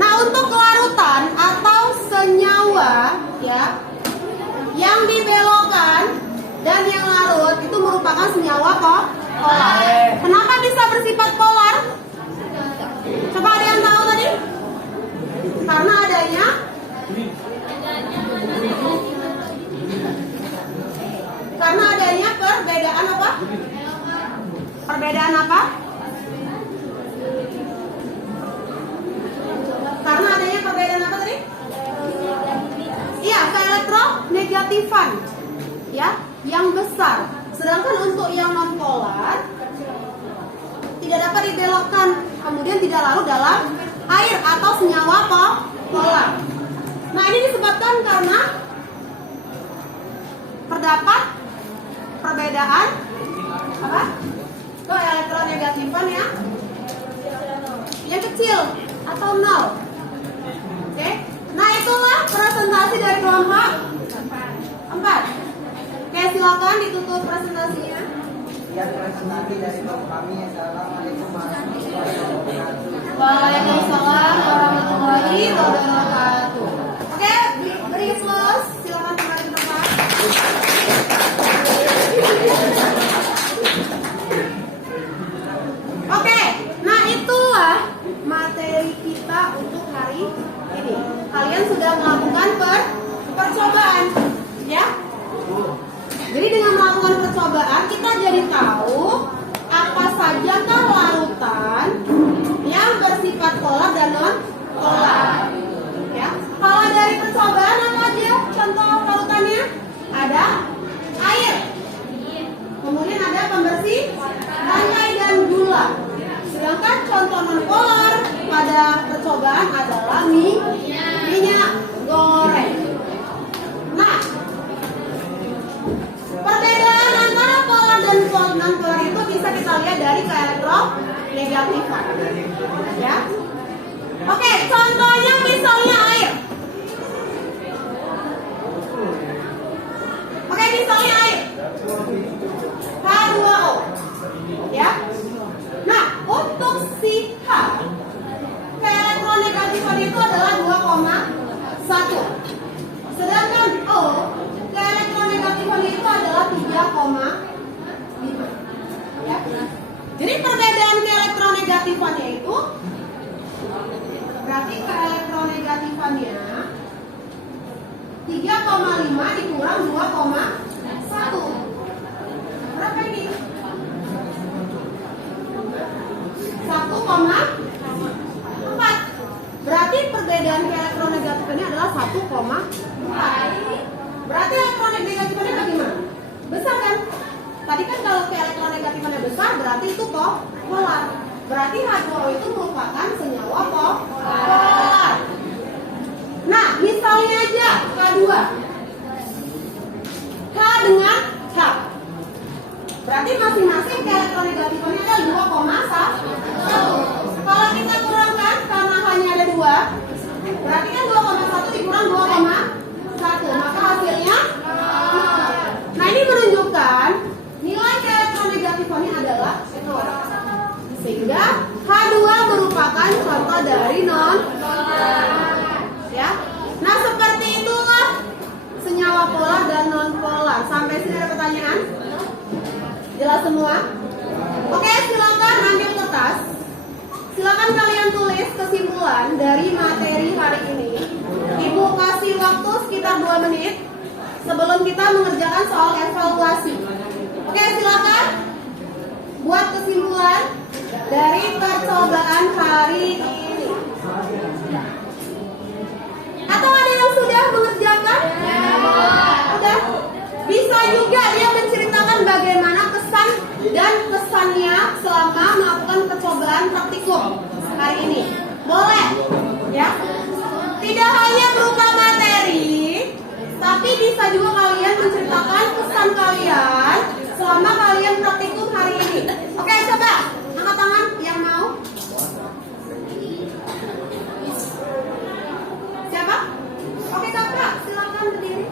Nah, untuk kelarutan atau senyawa ya yang dibelokkan dan yang larut itu merupakan senyawa polar. Kenapa bisa bersifat polar? Coba ada yang tahu tadi? Karena adanya perbedaan apa? Perbedaan apa? Karena adanya perbedaan apa tadi? Iya, keelektronegatifan ya, yang besar. Sedangkan untuk yang non polar tidak dapat dibelokkan, kemudian tidak larut dalam air atau senyawa polar. Nah, ini disebabkan karena terdapat perbedaan apa? Keelektronegatifan yang kecil atau nol. Oke. Nah, itulah presentasi dari kelompok 4. Oke, silakan ditutup presentasinya. Sekian presentasi dari kelompok kami. Assalamualaikum warahmatullahi wabarakatuh. Waalaikumsalam warahmatullahi wabarakatuh. Oke, beri close. Silakan kembali ke tempat. Oke, nah itulah materi kita untuk hari ini. Kalian sudah melakukan percobaan, ya? Jadi dengan melakukan percobaan kita jadi tahu apa saja kan larutan yang bersifat polar dan non polar. Ya, kalau dari percobaan apa aja contoh larutannya? Ada air, kemudian ada pembersih lantai dan gula. Sedangkan contoh non polar pada percobaan adalah minyak goreng. Nah, perbedaan antara polar dan non polar itu bisa kita lihat dari keelektronegatifan. Ya. Oke, contohnya misalnya air. Oke, misalnya air. H2O. Ya. Nah, untuk si H, keelektronegatifan itu adalah 2,1. Sedangkan O, keelektronegatifan itu adalah 3,5. Ya. Jadi perbedaan keelektronegatifannya itu berarti keelektronegatifannya 3,5 dikurang 2,1. Berapa ini? 1,4. Berarti perbedaan keelektronegatifannya adalah 1,4. Berarti elektronegatifnya bagaimana? Besar kan? Tadi kan kalau keelektronegatifannya besar berarti itu polar. Berarti H2O itu merupakan senyawa polar. Nah, misalnya aja H2. H dengan H. Berarti masing-masing keelektronegatifannya ada 2,1. Kalau kita kurangkan karena hanya ada 2, berarti kan 2,1 dikurang 2,1. Maka hasilnya 0. Nah, ini menunjukkan nilai keelektronegatifannya adalah 0. Sehingga H2 merupakan contoh dari non polar. Ya. Nah, seperti itulah senyawa polar dan non polar. Sampai sini ada pertanyaan? Jelas semua? Oke, silakan ambil kertas. Silakan kalian tulis kesimpulan dari materi hari ini. Ibu kasih waktu sekitar 2 menit sebelum kita mengerjakan soal evaluasi. Oke, silakan buat kesimpulan dari percobaan hari ini. Atau ada yang sudah mengerjakan? Sudah? Bisa juga dia menceritakan bagaimana kesan dan kesannya selama melakukan percobaan praktikum hari ini. Boleh? Ya. Tidak hanya berupa materi, tapi bisa juga kalian menceritakan kesan kalian selama kalian praktikum hari ini. Oke, coba angkat tangan yang mau. Siapa? Oke, kakak, silakan berdiri.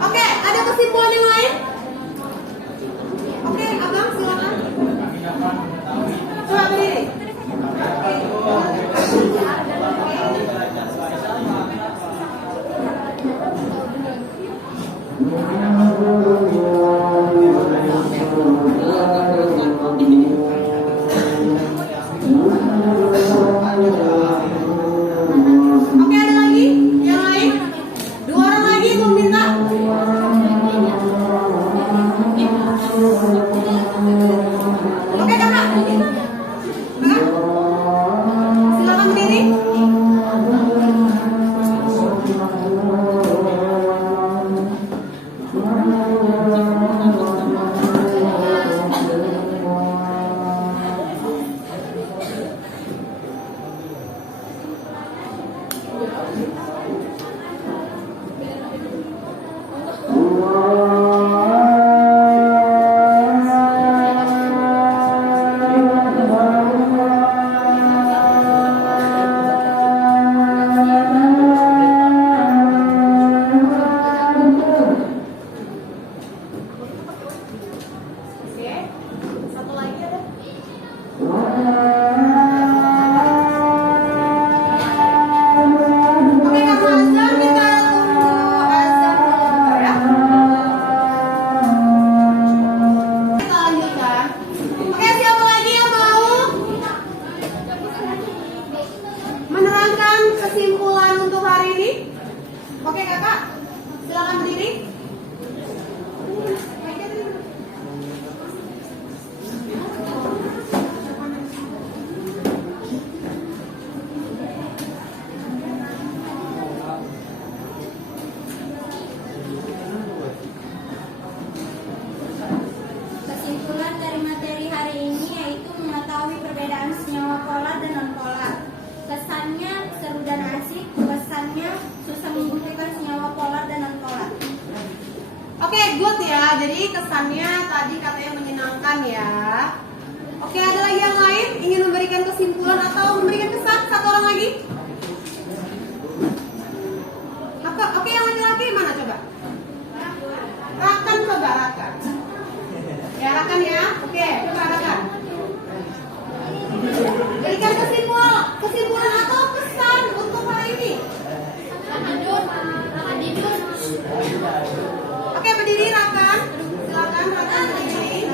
Oke, ada kesimpulan yang lain? Oke, abang silakan. Coba berdiri. Oke, ada lagi? Yang lain? 2 orang lagi mau minta. Oke, kakak. Kakak. Silakan berdiri. Oke. Satu lagi ada? Oke, karena azan kita tunggu azan dulu ya. Kita lanjutkan. Oke, siapa lagi yang mau menerangkan kesimpulan untuk hari ini? Oke, kakak, silakan berdiri. Kesimpulan dari materi hari ini yaitu mengetahui perbedaan senyawa polar dan non-polar. Kesannya seru dan asik, kesannya susah membuktikan senyawa polar dan non-polar. Oke, good ya. Jadi kesannya tadi katanya menyenangkan ya. Oke, ada lagi yang lain ingin memberikan kesimpulan atau memberikan kesan? Satu orang lagi. Apa? Oke, yang laki-laki mana coba? Rakan coba, Rakan. Ya, Rakan ya. Oke, coba Rakan. Berikan kesimpulan atau kesan untuk hari ini. Oke, berdiri Rakan. Silakan Rakan berdiri.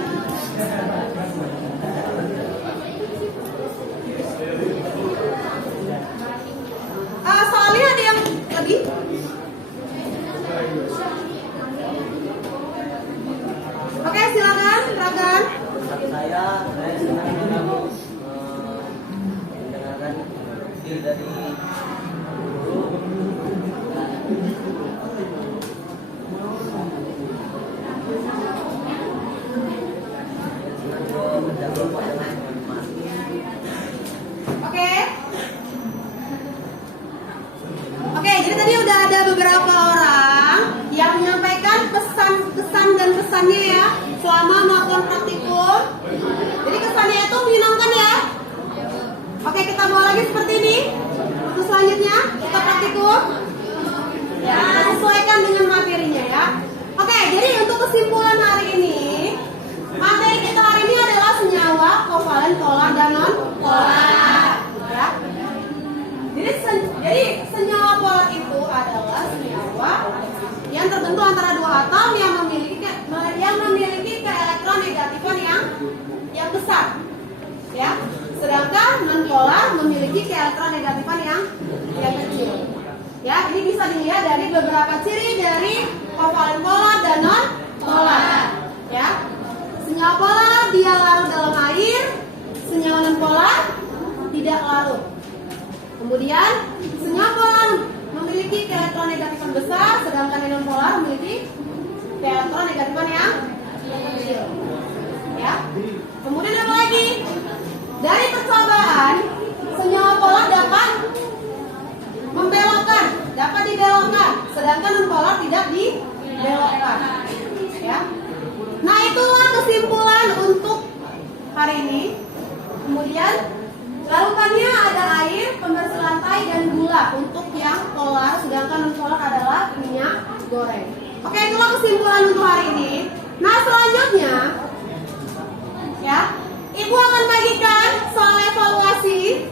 Soalnya ada yang lebih. Oke, silakan Rakan. Saya senang mendengarkan feel dari guru. Oke. Oke, jadi tadi udah ada beberapa orang yang menyampaikan kesan dan pesannya ya selama melakukan praktikum. Jadi kesannya itu menyenangkan ya. Oke, kita bawa lagi seperti ini. Untuk selanjutnya kita praktikum. Ya, sesuaikan dengan materinya ya. Oke, jadi untuk kesimpulan hari ini, materi kita hari ini adalah senyawa kovalen polar dan non polar. Ya. Jadi Jadi senyawa polar itu adalah senyawa yang terbentuk antara dua atom yang memiliki keelektronegativan yang besar, ya. Sedangkan nonpolar memiliki keelektronegativan yang kecil. Ya, ini bisa dilihat dari beberapa ciri dari kovalen polar dan non polar. Ya, senyawa polar dia larut dalam air, senyawa non polar tidak larut. Kemudian senyawa polar memiliki keelektronegativan besar, sedangkan non polar memiliki keelektronegativan yang kecil. Ya. Kemudian apa lagi? Dari percobaan, senyawa polar dapat dibelokkan, sedangkan non polar tidak dibelokkan. Ya. Nah, itulah kesimpulan untuk hari ini. Kemudian larutannya ada air, pembersih lantai, dan gula untuk yang polar, sedangkan non polar adalah minyak goreng. Oke, itulah kesimpulan untuk hari ini. Nah, selanjutnya, ya, Ibu akan bagikan soal evaluasi.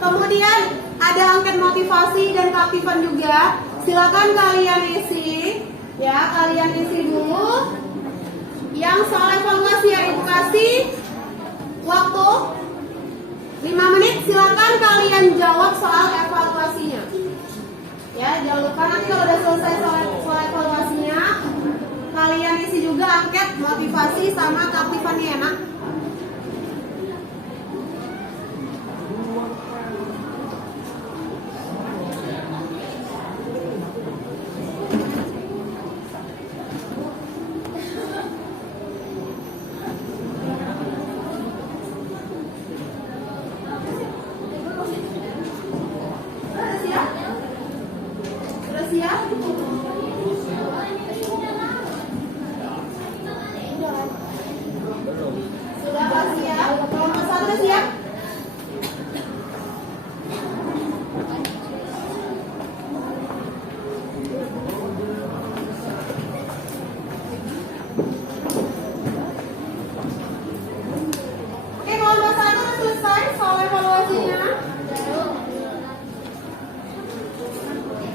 Kemudian ada angket motivasi dan keaktifan juga. Silakan kalian isi, ya, kalian isi dulu. Yang soal evaluasi yang Ibu kasih waktu 5 menit, silakan kalian jawab soal evaluasinya. Ya, jangan lupa nanti kalau udah selesai soal evaluasinya, kalian isi juga angket motivasi sama keaktifannya, ya, Nak.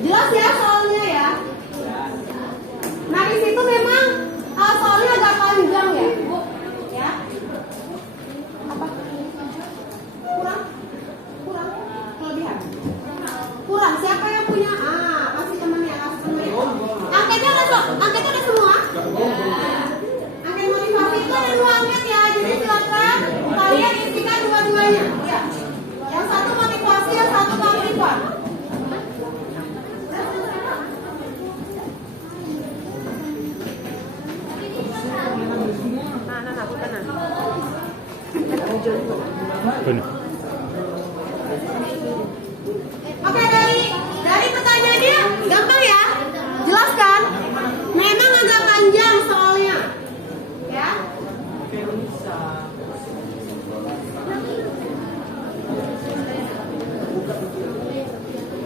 Jelas ya soalnya ya. Nah, di situ memang soalnya agak panjang ya, Bu. Ya. Apa? Kurang? Kelebihan? Kurang. Siapa yang punya? Kasih temannya, kasih temannya. Angketnya udah semua? Angket motivasi itu ada 2 angket ya. Jadi silakan kalian isikan dua-duanya. Ya. Yang satu motivasi, yang satu keaktifan. Oke, dari pertanyaannya gampang ya, jelas kan? Memang agak panjang soalnya, ya.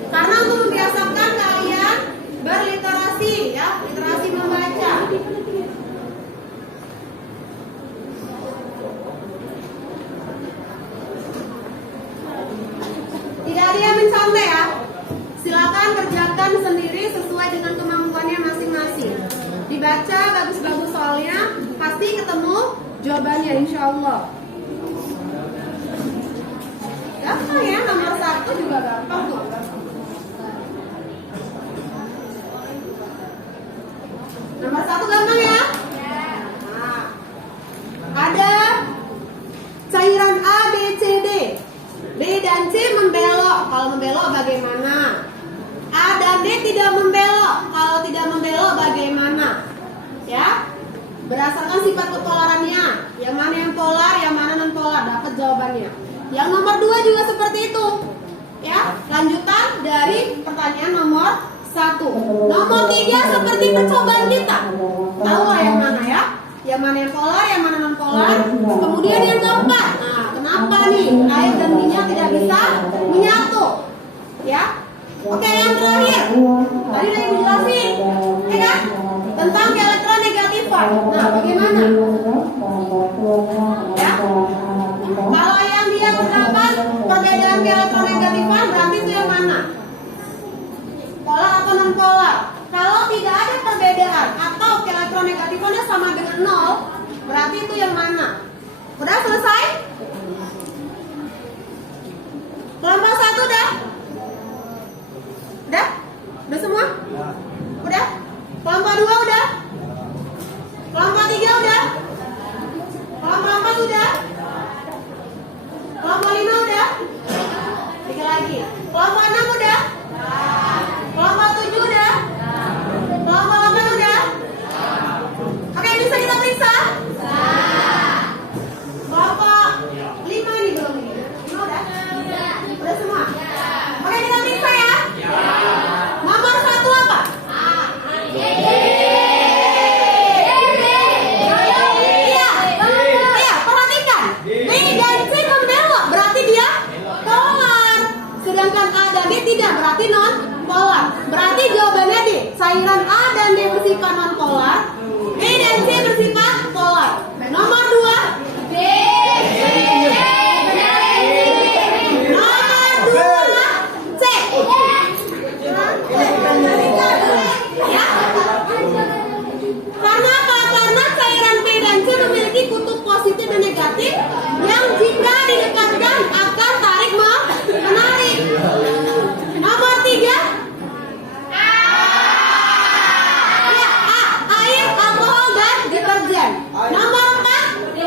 Karena untuk membiasakan kalian berliterasi, ya, literasi membaca. Tidak ada yang mencontoh ya. Silakan kerjakan sendiri sesuai dengan kemampuannya masing-masing. Dibaca bagus-bagus soalnya, pasti ketemu jawabannya insya Allah. Gampang ya, nomor 1 juga gampang tuh. Nomor 1 gampang ya. Nah, ada cairan A, B, C, D. B dan C membelok. Kalau membelok bagaimana? A dan D tidak membelok. Kalau tidak membelok bagaimana? Ya, berdasarkan sifat kepolarannya. Yang mana yang polar, yang mana non polar, dapat jawabannya. Yang nomor 2 juga seperti itu. Ya, lanjutan dari pertanyaan nomor 1. Nomor 3 seperti percobaan kita. Tahu lah yang mana ya? Yang mana yang polar, yang mana non polar. Kemudian yang keempat. Nah, kenapa nih air dan minyak tidak bisa menyatu? Ya. Oke, yang terakhir. Tadi udah Ibu jelasin, ya kan? Tentang keelektronegatifan. Nah, bagaimana? Ya. Kalau yang dia terdapat perbedaan perbedaan keelektronegatifan berarti itu yang mana? Polar atau non polar? Kalau tidak ada perbedaan atau keelektronegatifannya sama dengan 0, berarti itu yang mana? Udah selesai? Kelompok 1 udah? Udah? Udah semua? Udah? Kelompok 2 udah? Kelompok 3 udah? Kelompok 4 udah? Kelompok 5 udah? 3 lagi. Kelompok 6 udah? Kelompok 7 udah? Kelompok 8 udah? Oke, bisa kita periksa? Kelompok 5 ini belum ini. 5 udah? Udah semua? Oke, kita periksa ya. Nomor 1 apa? Iya, perhatikan. B dan C membelok, berarti dia polar. Sedangkan A dan D tidak, berarti non polar. Berarti jawabannya D. Cairan A dan D bersifat non polar, B dan C bersifat polar. Nomor 2 D. Nomor 2 C. Ya. Karena apa? Karena cairan P dan C memiliki kutub positif dan negatif yang jika didekatkan akan tarik menarik. Nomor 3 ya, A. Air, alkohol, dan deterjen. Nomor 4 D.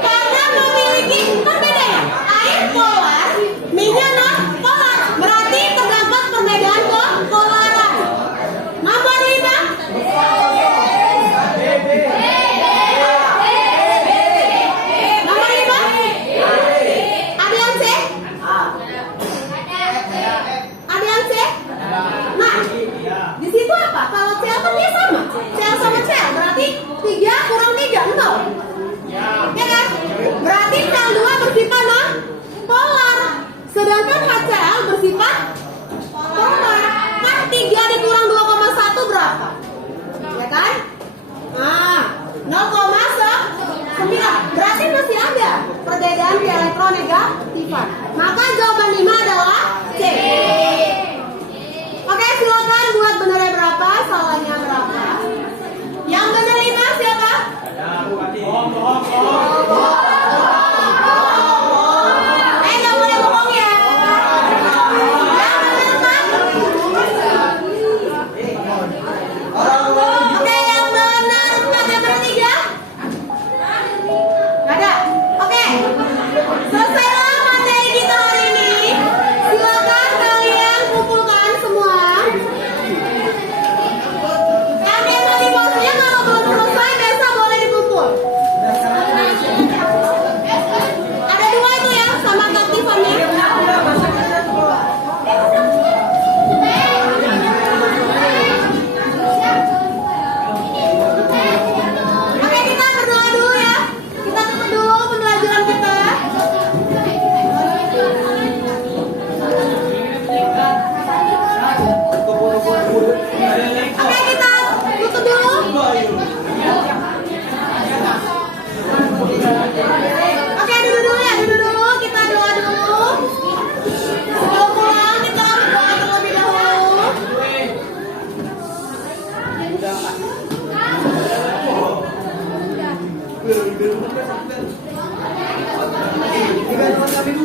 Karena memiliki perbedaan air polar, minyak non polar, berarti terdapat perbedaan polaran. Nomor 5 nomor 5 ada yang C? Ada yang C? Nah, di situ apa? Kalau cel kan dia sama, cel sama cel, berarti 3 kurang 3, 0. Ya kan? Berarti cel 2 bersifat non polar, sedangkan HCl bersifat polar. Kan 3 dikurang 2,1 berapa? Ya kan? Nah, 0,9. Berarti masih ada perbedaan keelektronegatifan. Maka jawaban 5 adalah C. Oke, silakan buat benernya berapa, salahnya berapa. Yang benar 5 siapa? Jangan boleh bohong ya. Yang benar 4. Oke, yang benar 4, yang benar 3. Gak ada. Oke, selesailah materi kita hari ini. Silakan kalian kumpulkan semua. Yang di posnya kalau belum selesai besok boleh dikumpul. Ada 2 itu ya sama aktifannya. Oke, kita berdoa dulu ya. Kita tutup dulu pembelajaran kita. Oke, kita tutup dulu. Oke, duduk dulu ya, duduk dulu. Kita doa dulu. Sebelum pulang kita berdoa terlebih dahulu. Kami 2.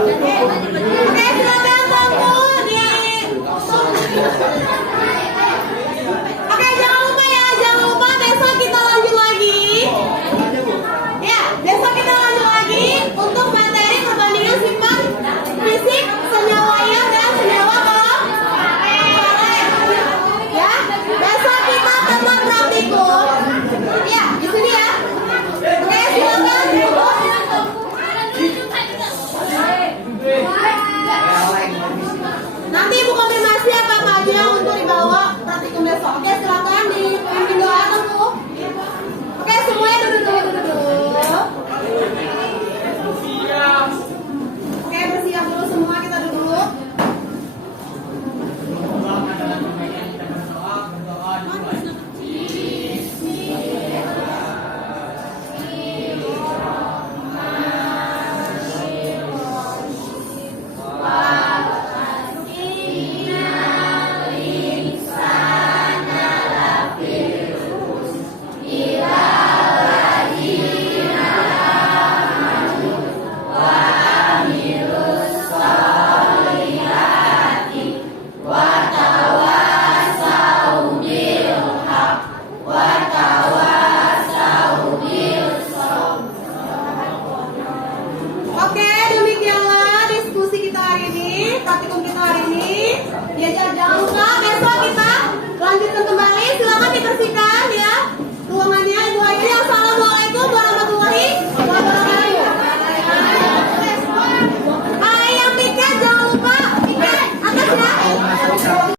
Oke.